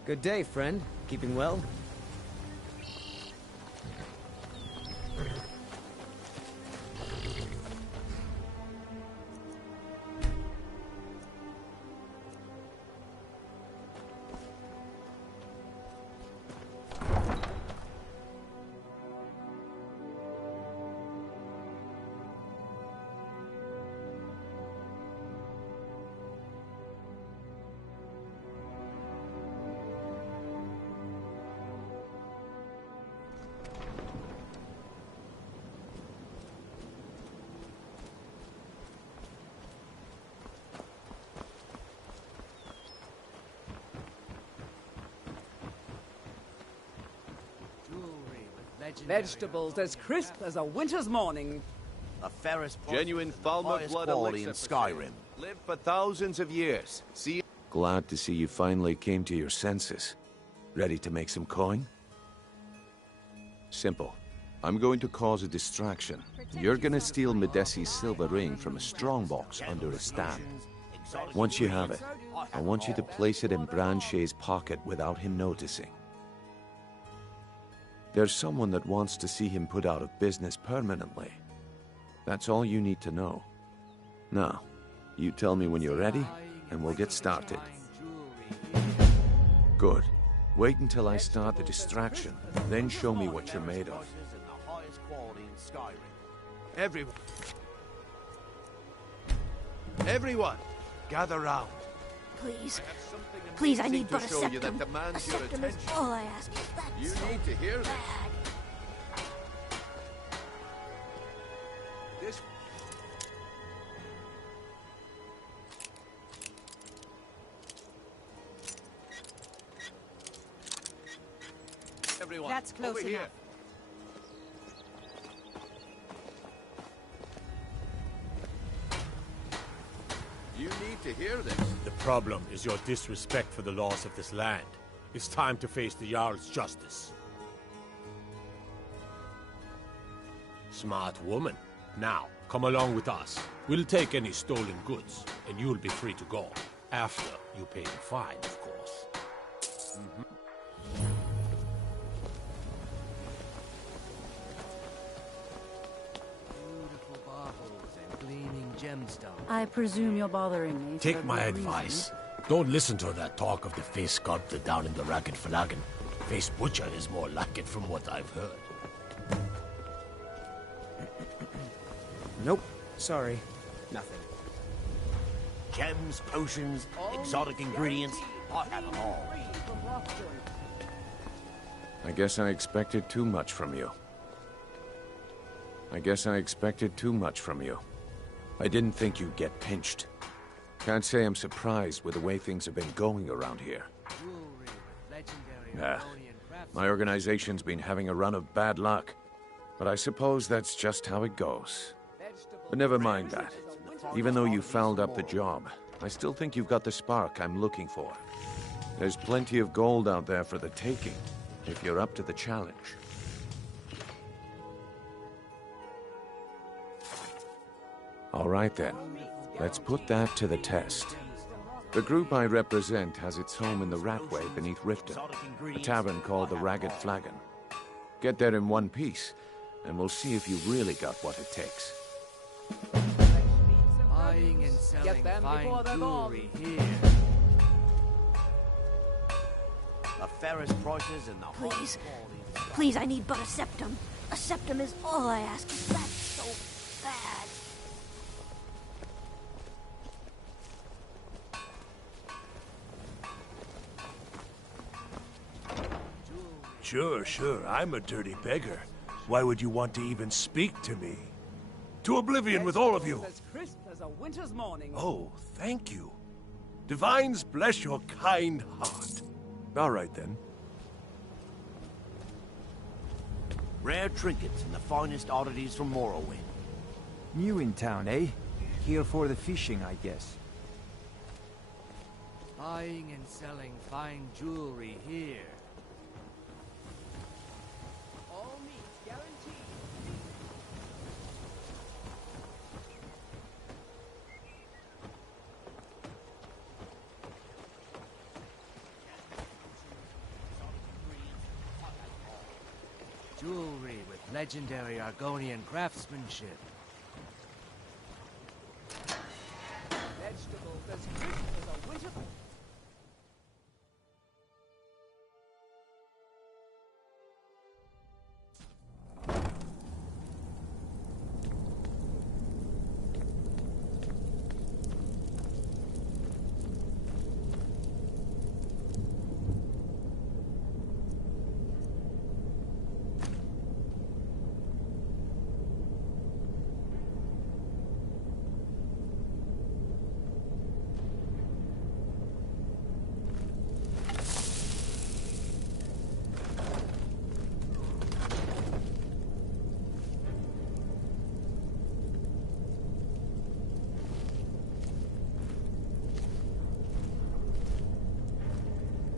Good day, friend. Keeping well? Vegetables as crisp as a winter's morning. A Ferris genuine Falmer blood elixir in Skyrim. Lived for thousands of years. See. Glad to see you finally came to your senses. Ready to make some coin? Simple. I'm going to cause a distraction. You're gonna steal Medesi's silver ring from a strongbox under a stand. Once you have it, I want you to place it in Branchet's pocket without him noticing. There's someone that wants to see him put out of business permanently. That's all you need to know. Now, you tell me when you're ready, and we'll get started. Good. Wait until I start the distraction, then show me what you're made of. Everyone, gather round. Please. Please, I need but a septum. A septum is all I ask. You need to hear this. Everyone, that's close over enough. Here. You need to hear this. The problem is your disrespect for the laws of this land. It's time to face the Jarl's justice. Smart woman. Now, come along with us. We'll take any stolen goods, and you'll be free to go. After you pay the fine, of course. Beautiful baubles and gleaming gemstones. I presume you're bothering me. Take my advice. Don't listen to that talk of the face sculptor down in the Ragged Flagon. Face butcher is more like it from what I've heard. Nope. Sorry. Nothing. Gems, potions, exotic ingredients. I have them all. I guess I expected too much from you. I didn't think you'd get pinched. Can't say I'm surprised with the way things have been going around here. My organization's been having a run of bad luck. But I suppose that's just how it goes. But never mind that. Even though you fouled up the job, I still think you've got the spark I'm looking for. There's plenty of gold out there for the taking, if you're up to the challenge. All right then, let's put that to the test. The group I represent has its home in the Ratway beneath Riften, a tavern called the Ragged Flagon. Get there in one piece, and we'll see if you really got what it takes. Buying and selling fine jewelry here. The fairest prices and the Please. Please, I need but a septum. A septum is all I ask. That's so bad. Sure. I'm a dirty beggar. Why would you want to even speak to me? To oblivion with all of you. As crisp as a winter's morning. Oh, thank you. Divines bless your kind heart. All right, then. Rare trinkets and the finest oddities from Morrowind. New in town, eh? Here for the fishing, I guess. Buying and selling fine jewelry here. All meats guaranteed. Jewelry with legendary Argonian craftsmanship. Vegetables as crisp as a winter...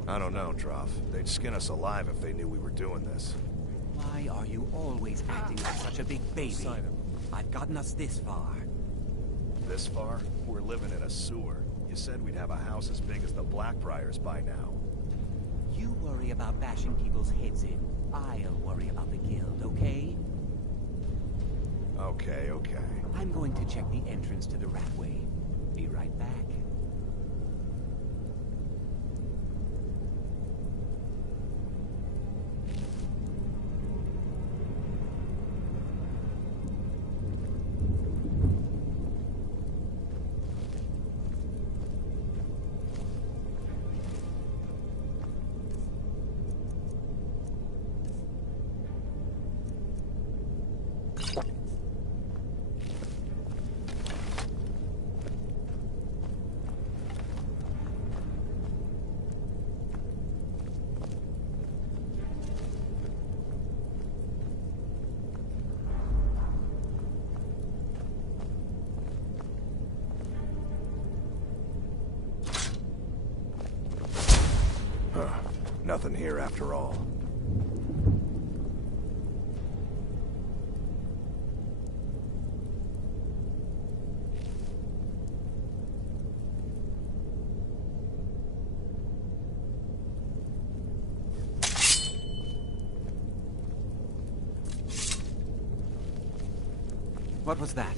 I don't know, Droff. They'd skin us alive if they knew we were doing this. Why are you always acting like such a big baby? I've gotten us this far. This far? We're living in a sewer. You said we'd have a house as big as the Blackbriars by now. You worry about bashing people's heads in. I'll worry about the guild, okay? Okay. I'm going to check the entrance to the Ratway. Be right back. Nothing here after all. What was that?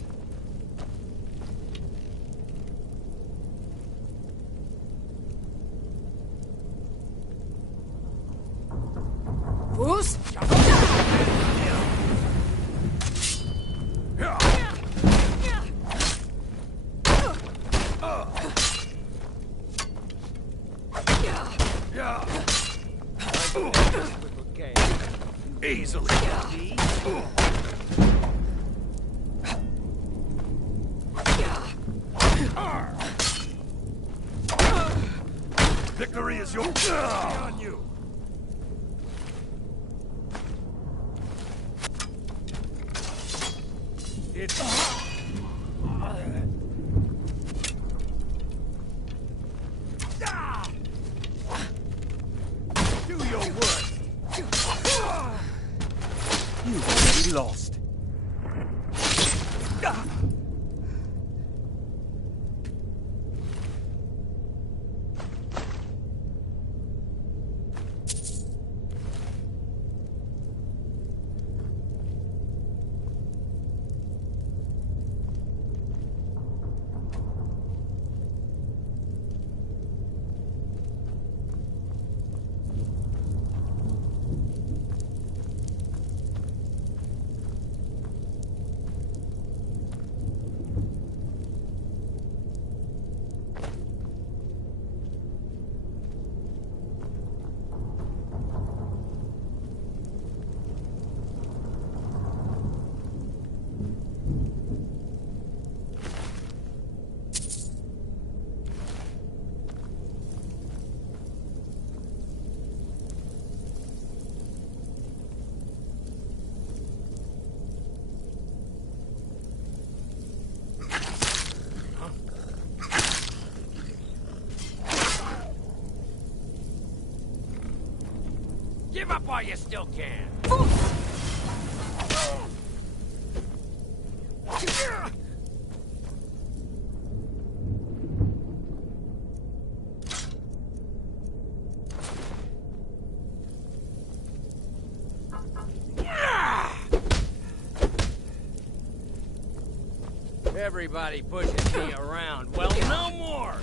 Who's? Easily. Victory is yours. On you. Do your worst. You've already lost. Give up while you still can. Everybody pushes me around. Well, no more!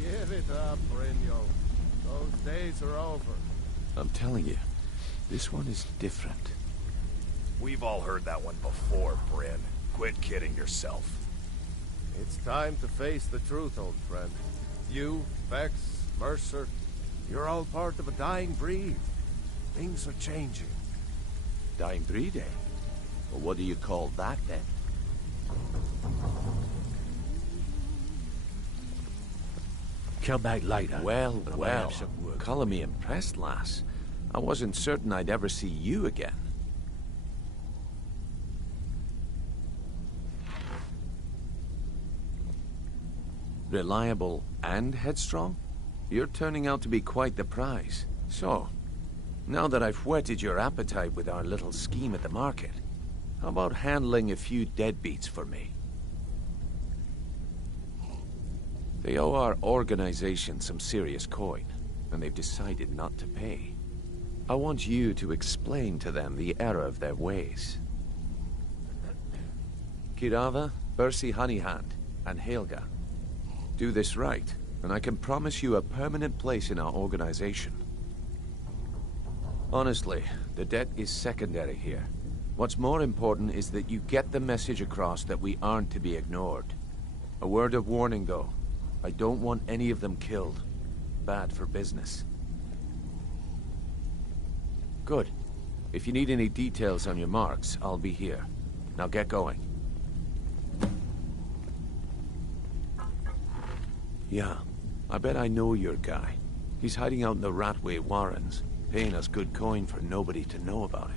Give it up, Brynjo. Those days are over. I'm telling you, this one is different. We've all heard that one before, Bryn. Quit kidding yourself. It's time to face the truth, old friend. You, Vex, Mercer, you're all part of a dying breed. Things are changing. Dying breed, eh? Well, what do you call that, then? Come back later. Well, calling me impressed, lass. I wasn't certain I'd ever see you again. Reliable and headstrong? You're turning out to be quite the prize. So, now that I've whetted your appetite with our little scheme at the market, how about handling a few deadbeats for me? They owe our organization some serious coin, and they've decided not to pay. I want you to explain to them the error of their ways. Kirava, Bersi Honeyhand, and Helga. Do this right, and I can promise you a permanent place in our organization. Honestly, the debt is secondary here. What's more important is that you get the message across that we aren't to be ignored. A word of warning, though. I don't want any of them killed. Bad for business. Good. If you need any details on your marks, I'll be here. Now get going. Yeah, I bet I know your guy. He's hiding out in the Ratway Warrens, paying us good coin for nobody to know about it.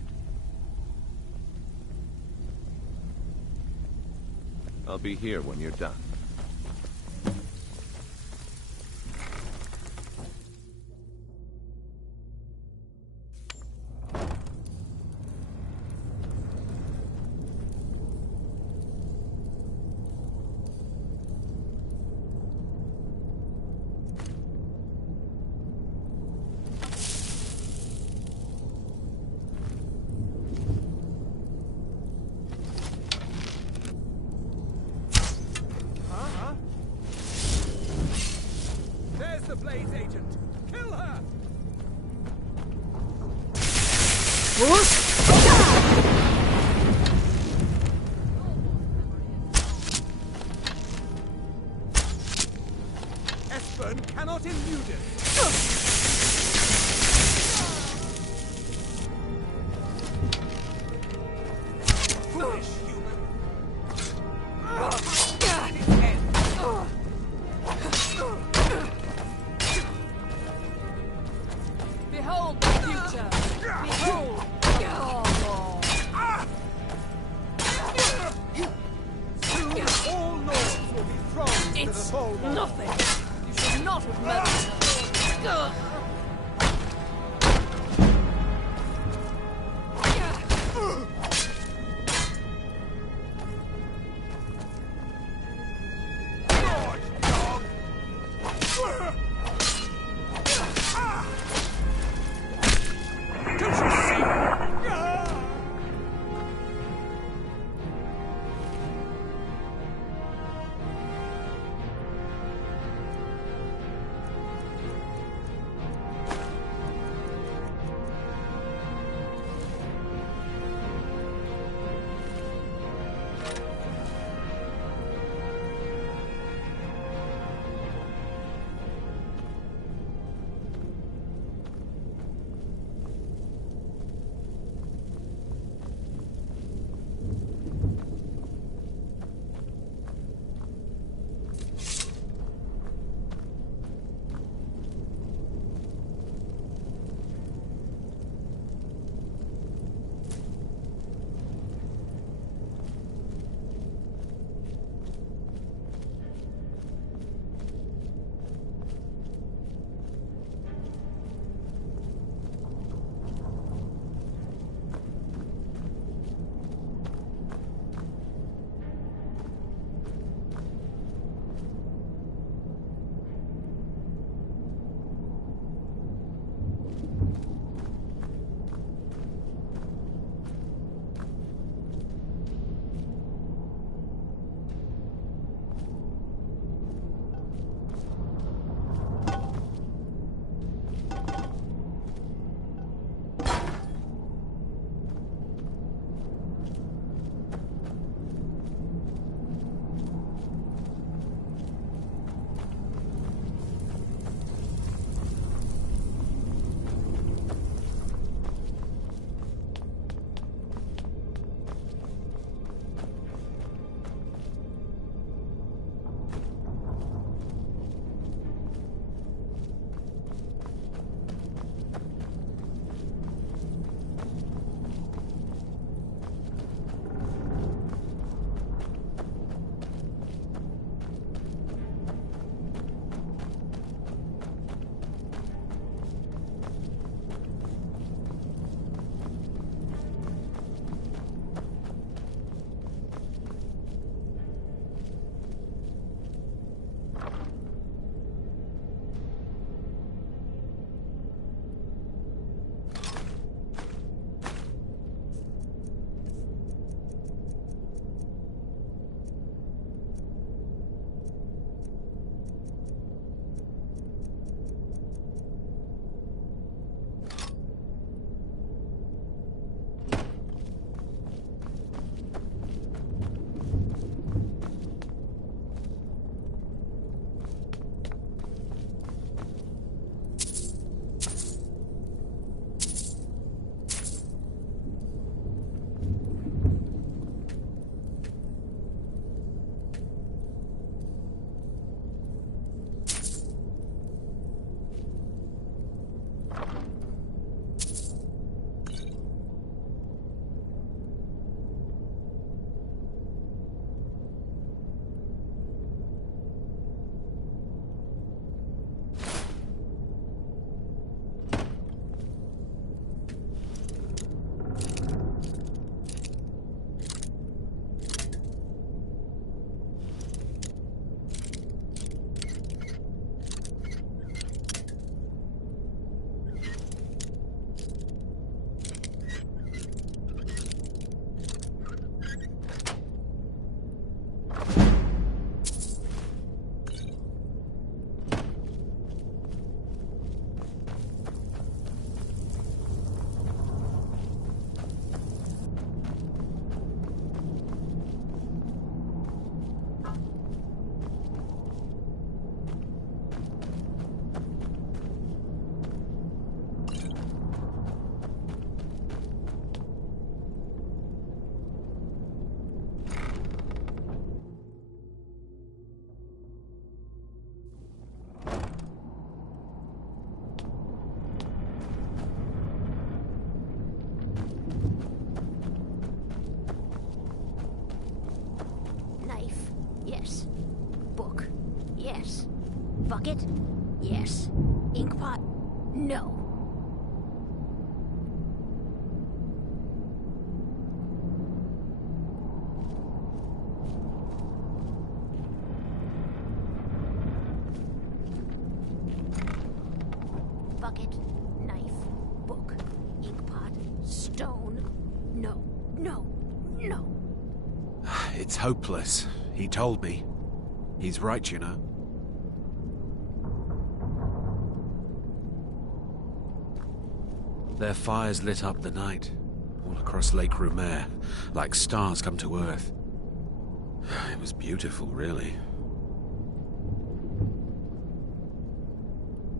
I'll be here when you're done. Esbern cannot elude it. Foolish human. Behold the future. Behold. Soon all lords will be thrown to the pole. Nothing. You should not have meddled. Bucket? Yes. Inkpot? No. Bucket, knife, book, inkpot, stone. No, no, no. It's hopeless. He told me. He's right, you know. Their fires lit up the night, all across Lake Rumer, like stars come to Earth. It was beautiful, really.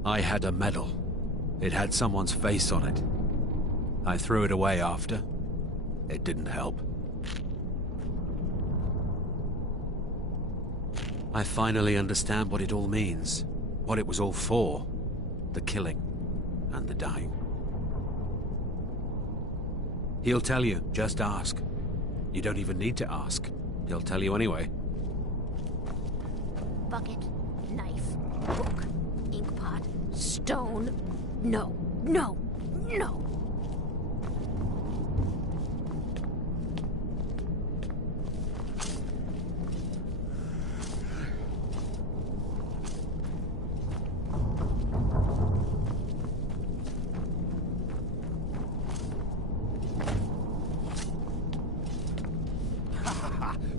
I had a medal. It had someone's face on it. I threw it away after. It didn't help. I finally understand what it all means, what it was all for. The killing and the dying. He'll tell you, just ask. You don't even need to ask. He'll tell you anyway. Bucket, knife, book, inkpot, stone. No, no, no.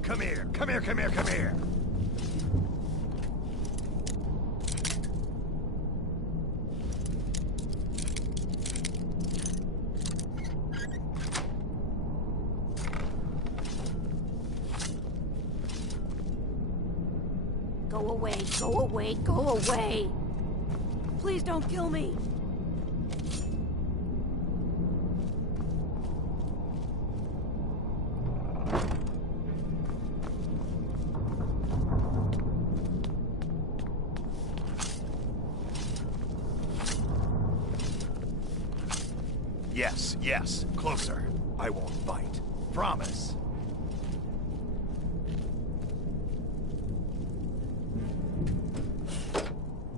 Come here, come here, come here, come here. Go away, go away, go away. Please don't kill me. Yes, yes, closer. I won't bite. Promise.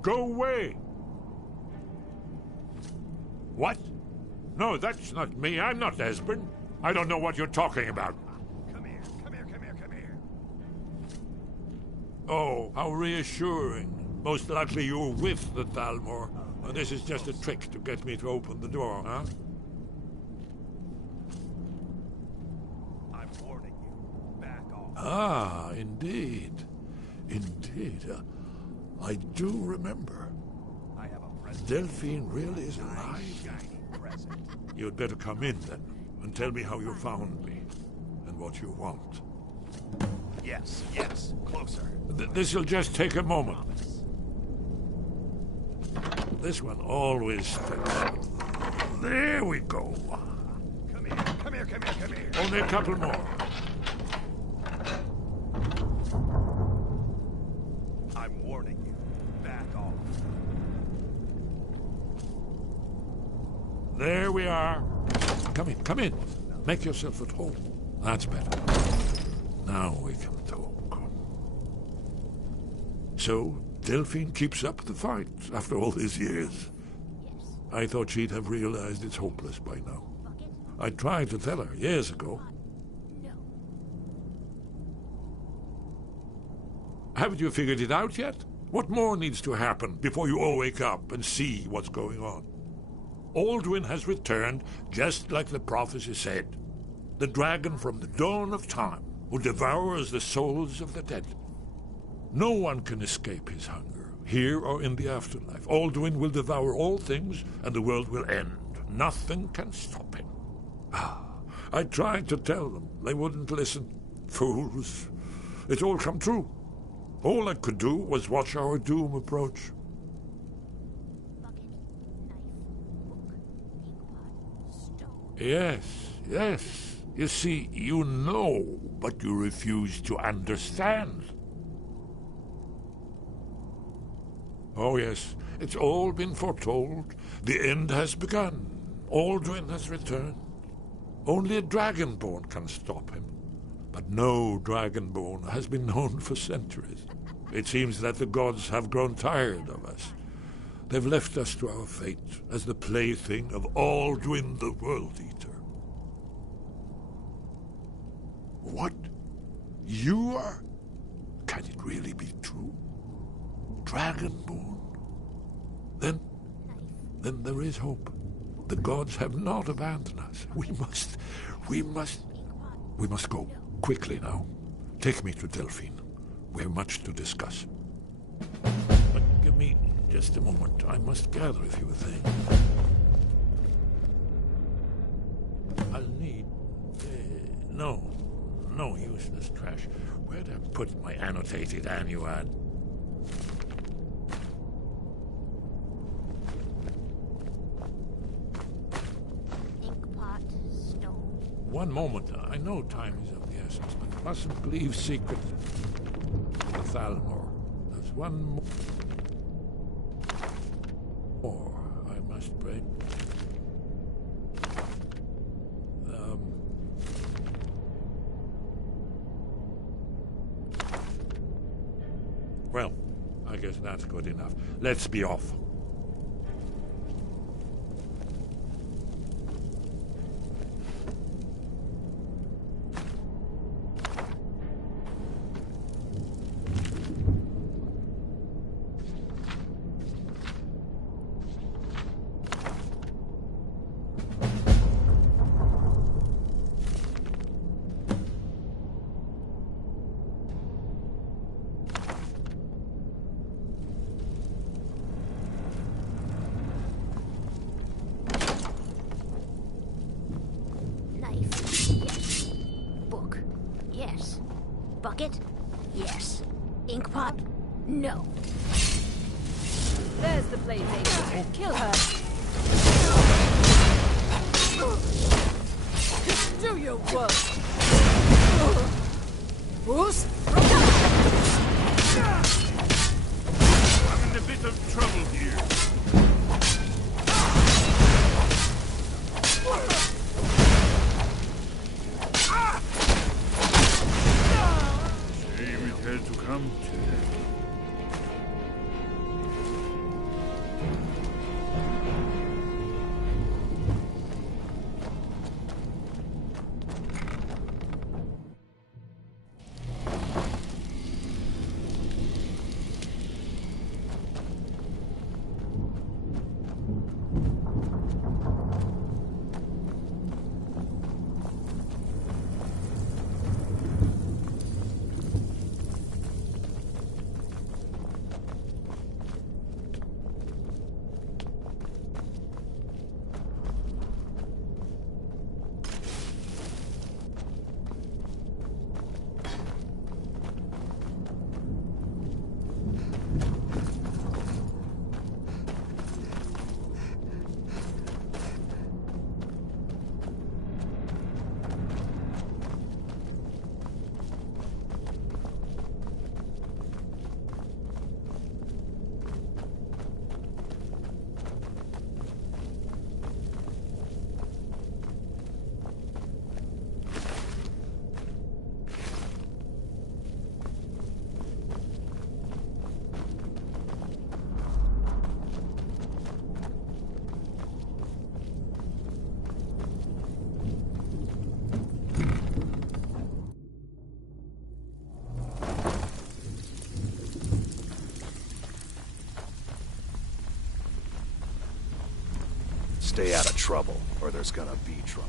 Go away! What? No, that's not me. I'm not Esbern. I don't know what you're talking about. Come here, come here, come here, come here. Oh, how reassuring. Most likely you're with the Thalmor, and this is just a trick to get me to open the door, huh? I'm warning you. Back off. Ah, indeed. Indeed. I do remember. I have a present. Delphine really is alive. Shiny present. You'd better come in then, and tell me how you found me, and what you want. Yes, yes, closer. This'll just take a moment. This one always sticks. There we go. Come here, come here, come here, come here. Only a couple more. I'm warning you. Back off. There we are. Come in, come in. Make yourself at home. That's better. Now we can talk. So, Delphine keeps up the fight after all these years. I thought she'd have realized it's hopeless by now. I tried to tell her years ago. Haven't you figured it out yet? What more needs to happen before you all wake up and see what's going on? Alduin has returned just like the prophecy said. The dragon from the dawn of time who devours the souls of the dead. No one can escape his hunger, here or in the afterlife. Alduin will devour all things, and the world will end. Nothing can stop him. I tried to tell them. They wouldn't listen. Fools. It's all come true. All I could do was watch our doom approach. Yes, yes. You see, you know, but you refuse to understand. Oh, yes, it's all been foretold. The end has begun. Alduin has returned. Only a dragonborn can stop him. But no dragonborn has been known for centuries. It seems that the gods have grown tired of us. They've left us to our fate as the plaything of Alduin the World Eater. What? You are? Can it really be true? Dragonborn? Then then there is hope. The gods have not abandoned us. We must go. Quickly now. Take me to Delphine. We have much to discuss. But give me just a moment. I must gather a few things. I'll need... No useless trash. Where'd I put my annotated annuad? One moment. I know time is of the essence, but mustn't leave secrets to the Thalmor. There's one more I must bring. Well, I guess that's good enough. Let's be off. Bucket? Yes. Inkpot? No. There's the blade lady. Kill her. Do your work. Bruce? I'm in a bit of trouble here. To come to. Stay out of trouble, or there's gonna be trouble.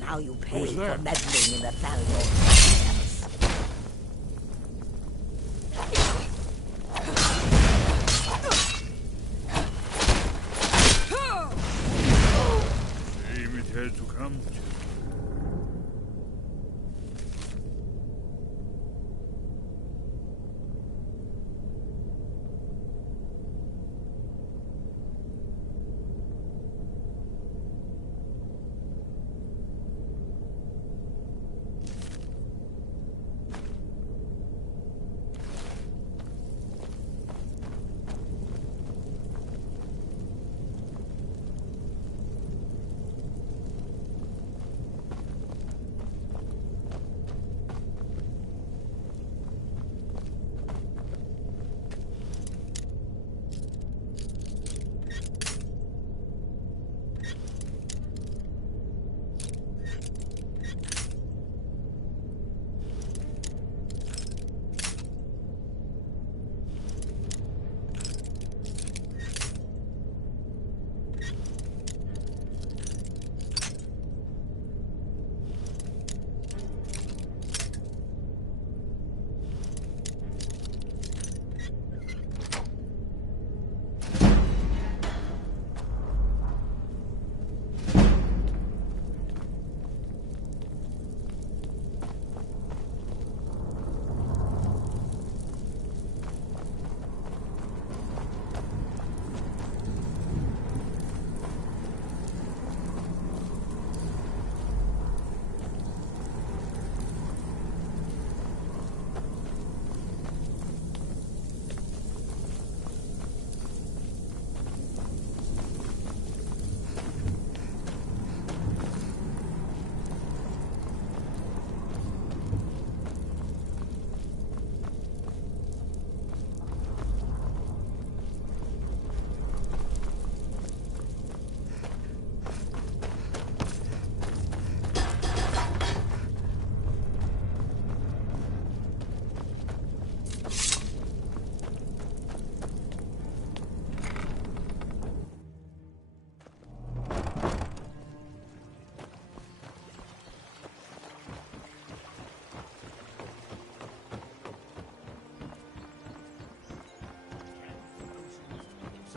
Now you pay Who's for there? meddling in the Thalmor affairs. Shame it had to come to.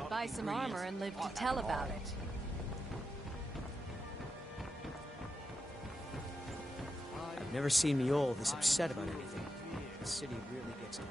Buy some armor and live to tell about it. I've never seen me all this upset about anything. The city really gets to me.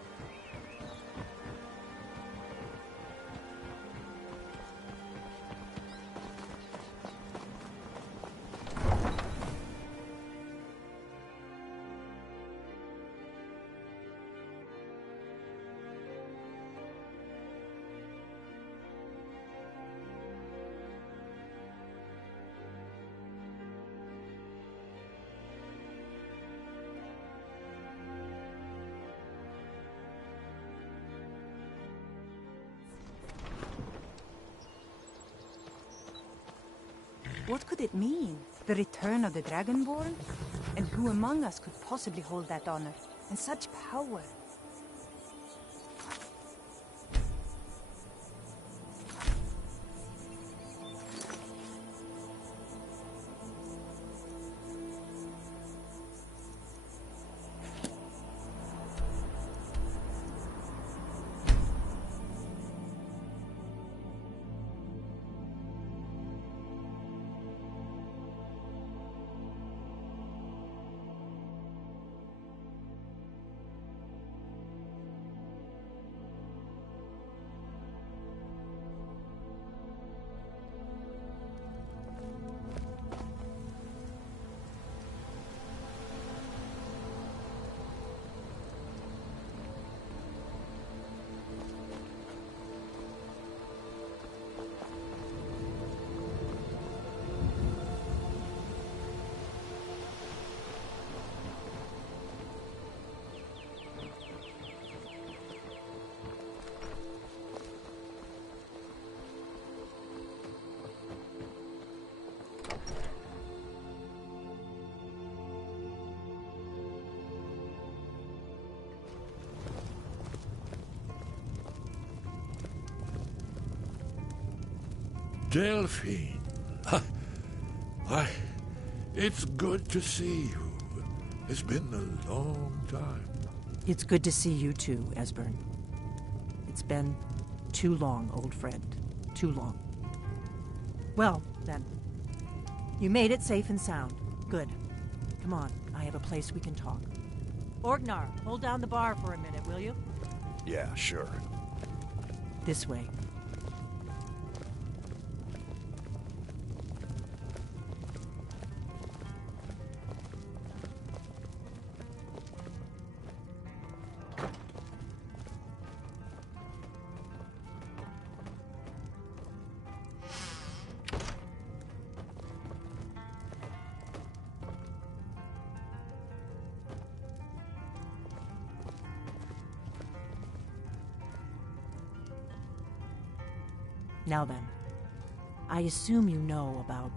What could it mean? The return of the Dragonborn? And who among us could possibly hold that honor? And such power? Delphine. Why, it's good to see you. It's been a long time. It's good to see you too, Esbern. It's been too long, old friend. Too long. Well, then. You made it safe and sound. Good. Come on, I have a place we can talk. Orgnar, hold down the bar for a minute, will you? Yeah, sure. This way. Now then, I assume you know about...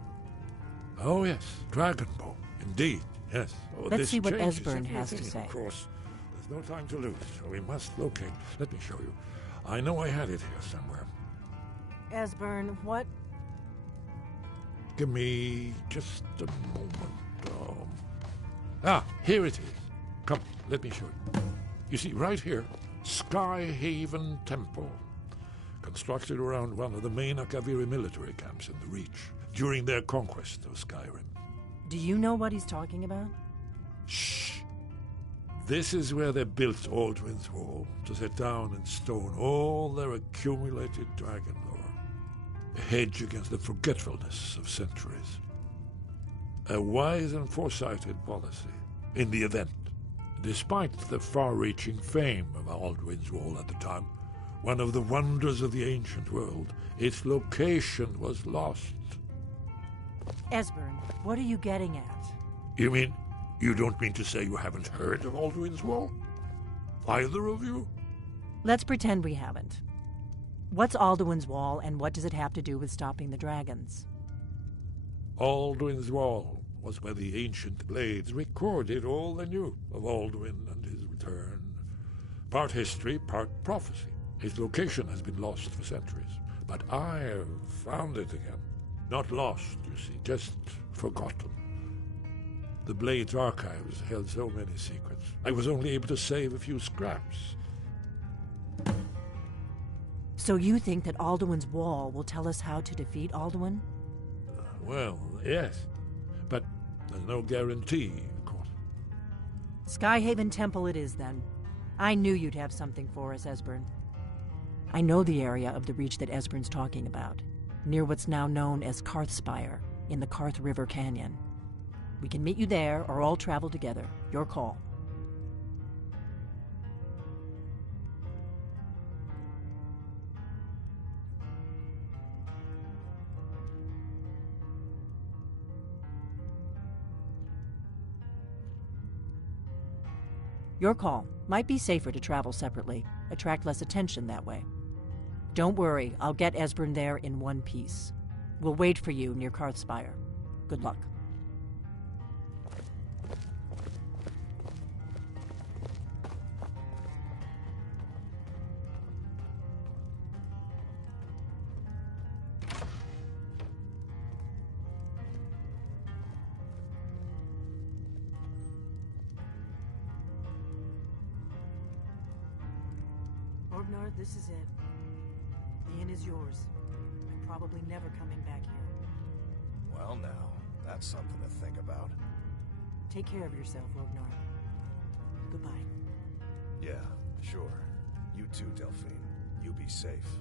Oh yes, Dragonbow. Indeed, yes. Oh, Let's see what changes Esbern has to everything, say. Of course. There's no time to lose, so we must locate. Let me show you. I know I had it here somewhere. Esbern, what? Give me just a moment. Here it is. Come, let me show you. You see, right here, Skyhaven Temple. Constructed around one of the main Akaviri military camps in the Reach during their conquest of Skyrim. Do you know what he's talking about? Shh! This is where they built Aldrin's Wall, to set down in stone all their accumulated dragon lore. A hedge against the forgetfulness of centuries. A wise and foresighted policy, in the event. Despite the far-reaching fame of Aldrin's Wall at the time, one of the wonders of the ancient world, its location was lost. Esbern, what are you getting at? You mean, you don't mean to say you haven't heard of Aldrin's Wall? Either of you? Let's pretend we haven't. What's Alduin's Wall, and what does it have to do with stopping the dragons? Aldrin's Wall was where the ancient blades recorded all they knew of Alduin and his return. Part history, part prophecy. His location has been lost for centuries, but I have found it again. Not lost, you see, just forgotten. The Blade's archives held so many secrets. I was only able to save a few scraps. So you think that Alduin's wall will tell us how to defeat Alduin? Well, yes. But there's no guarantee, of course. Skyhaven Temple it is, then. I knew you'd have something for us, Esbern. I know the area of the Reach that Esbern's talking about, near what's now known as Karthspire, in the Karth River Canyon. We can meet you there, or all travel together. Your call. Your call. Might be safer to travel separately. Attract less attention that way. Don't worry, I'll get Esbern there in one piece. We'll wait for you near Karthspire. Good luck. Orgnar, this is it. The inn is yours. I'm probably never coming back here. Well now, that's something to think about. Take care of yourself, Orgnar. Goodbye. Yeah, sure. You too, Delphine. You be safe.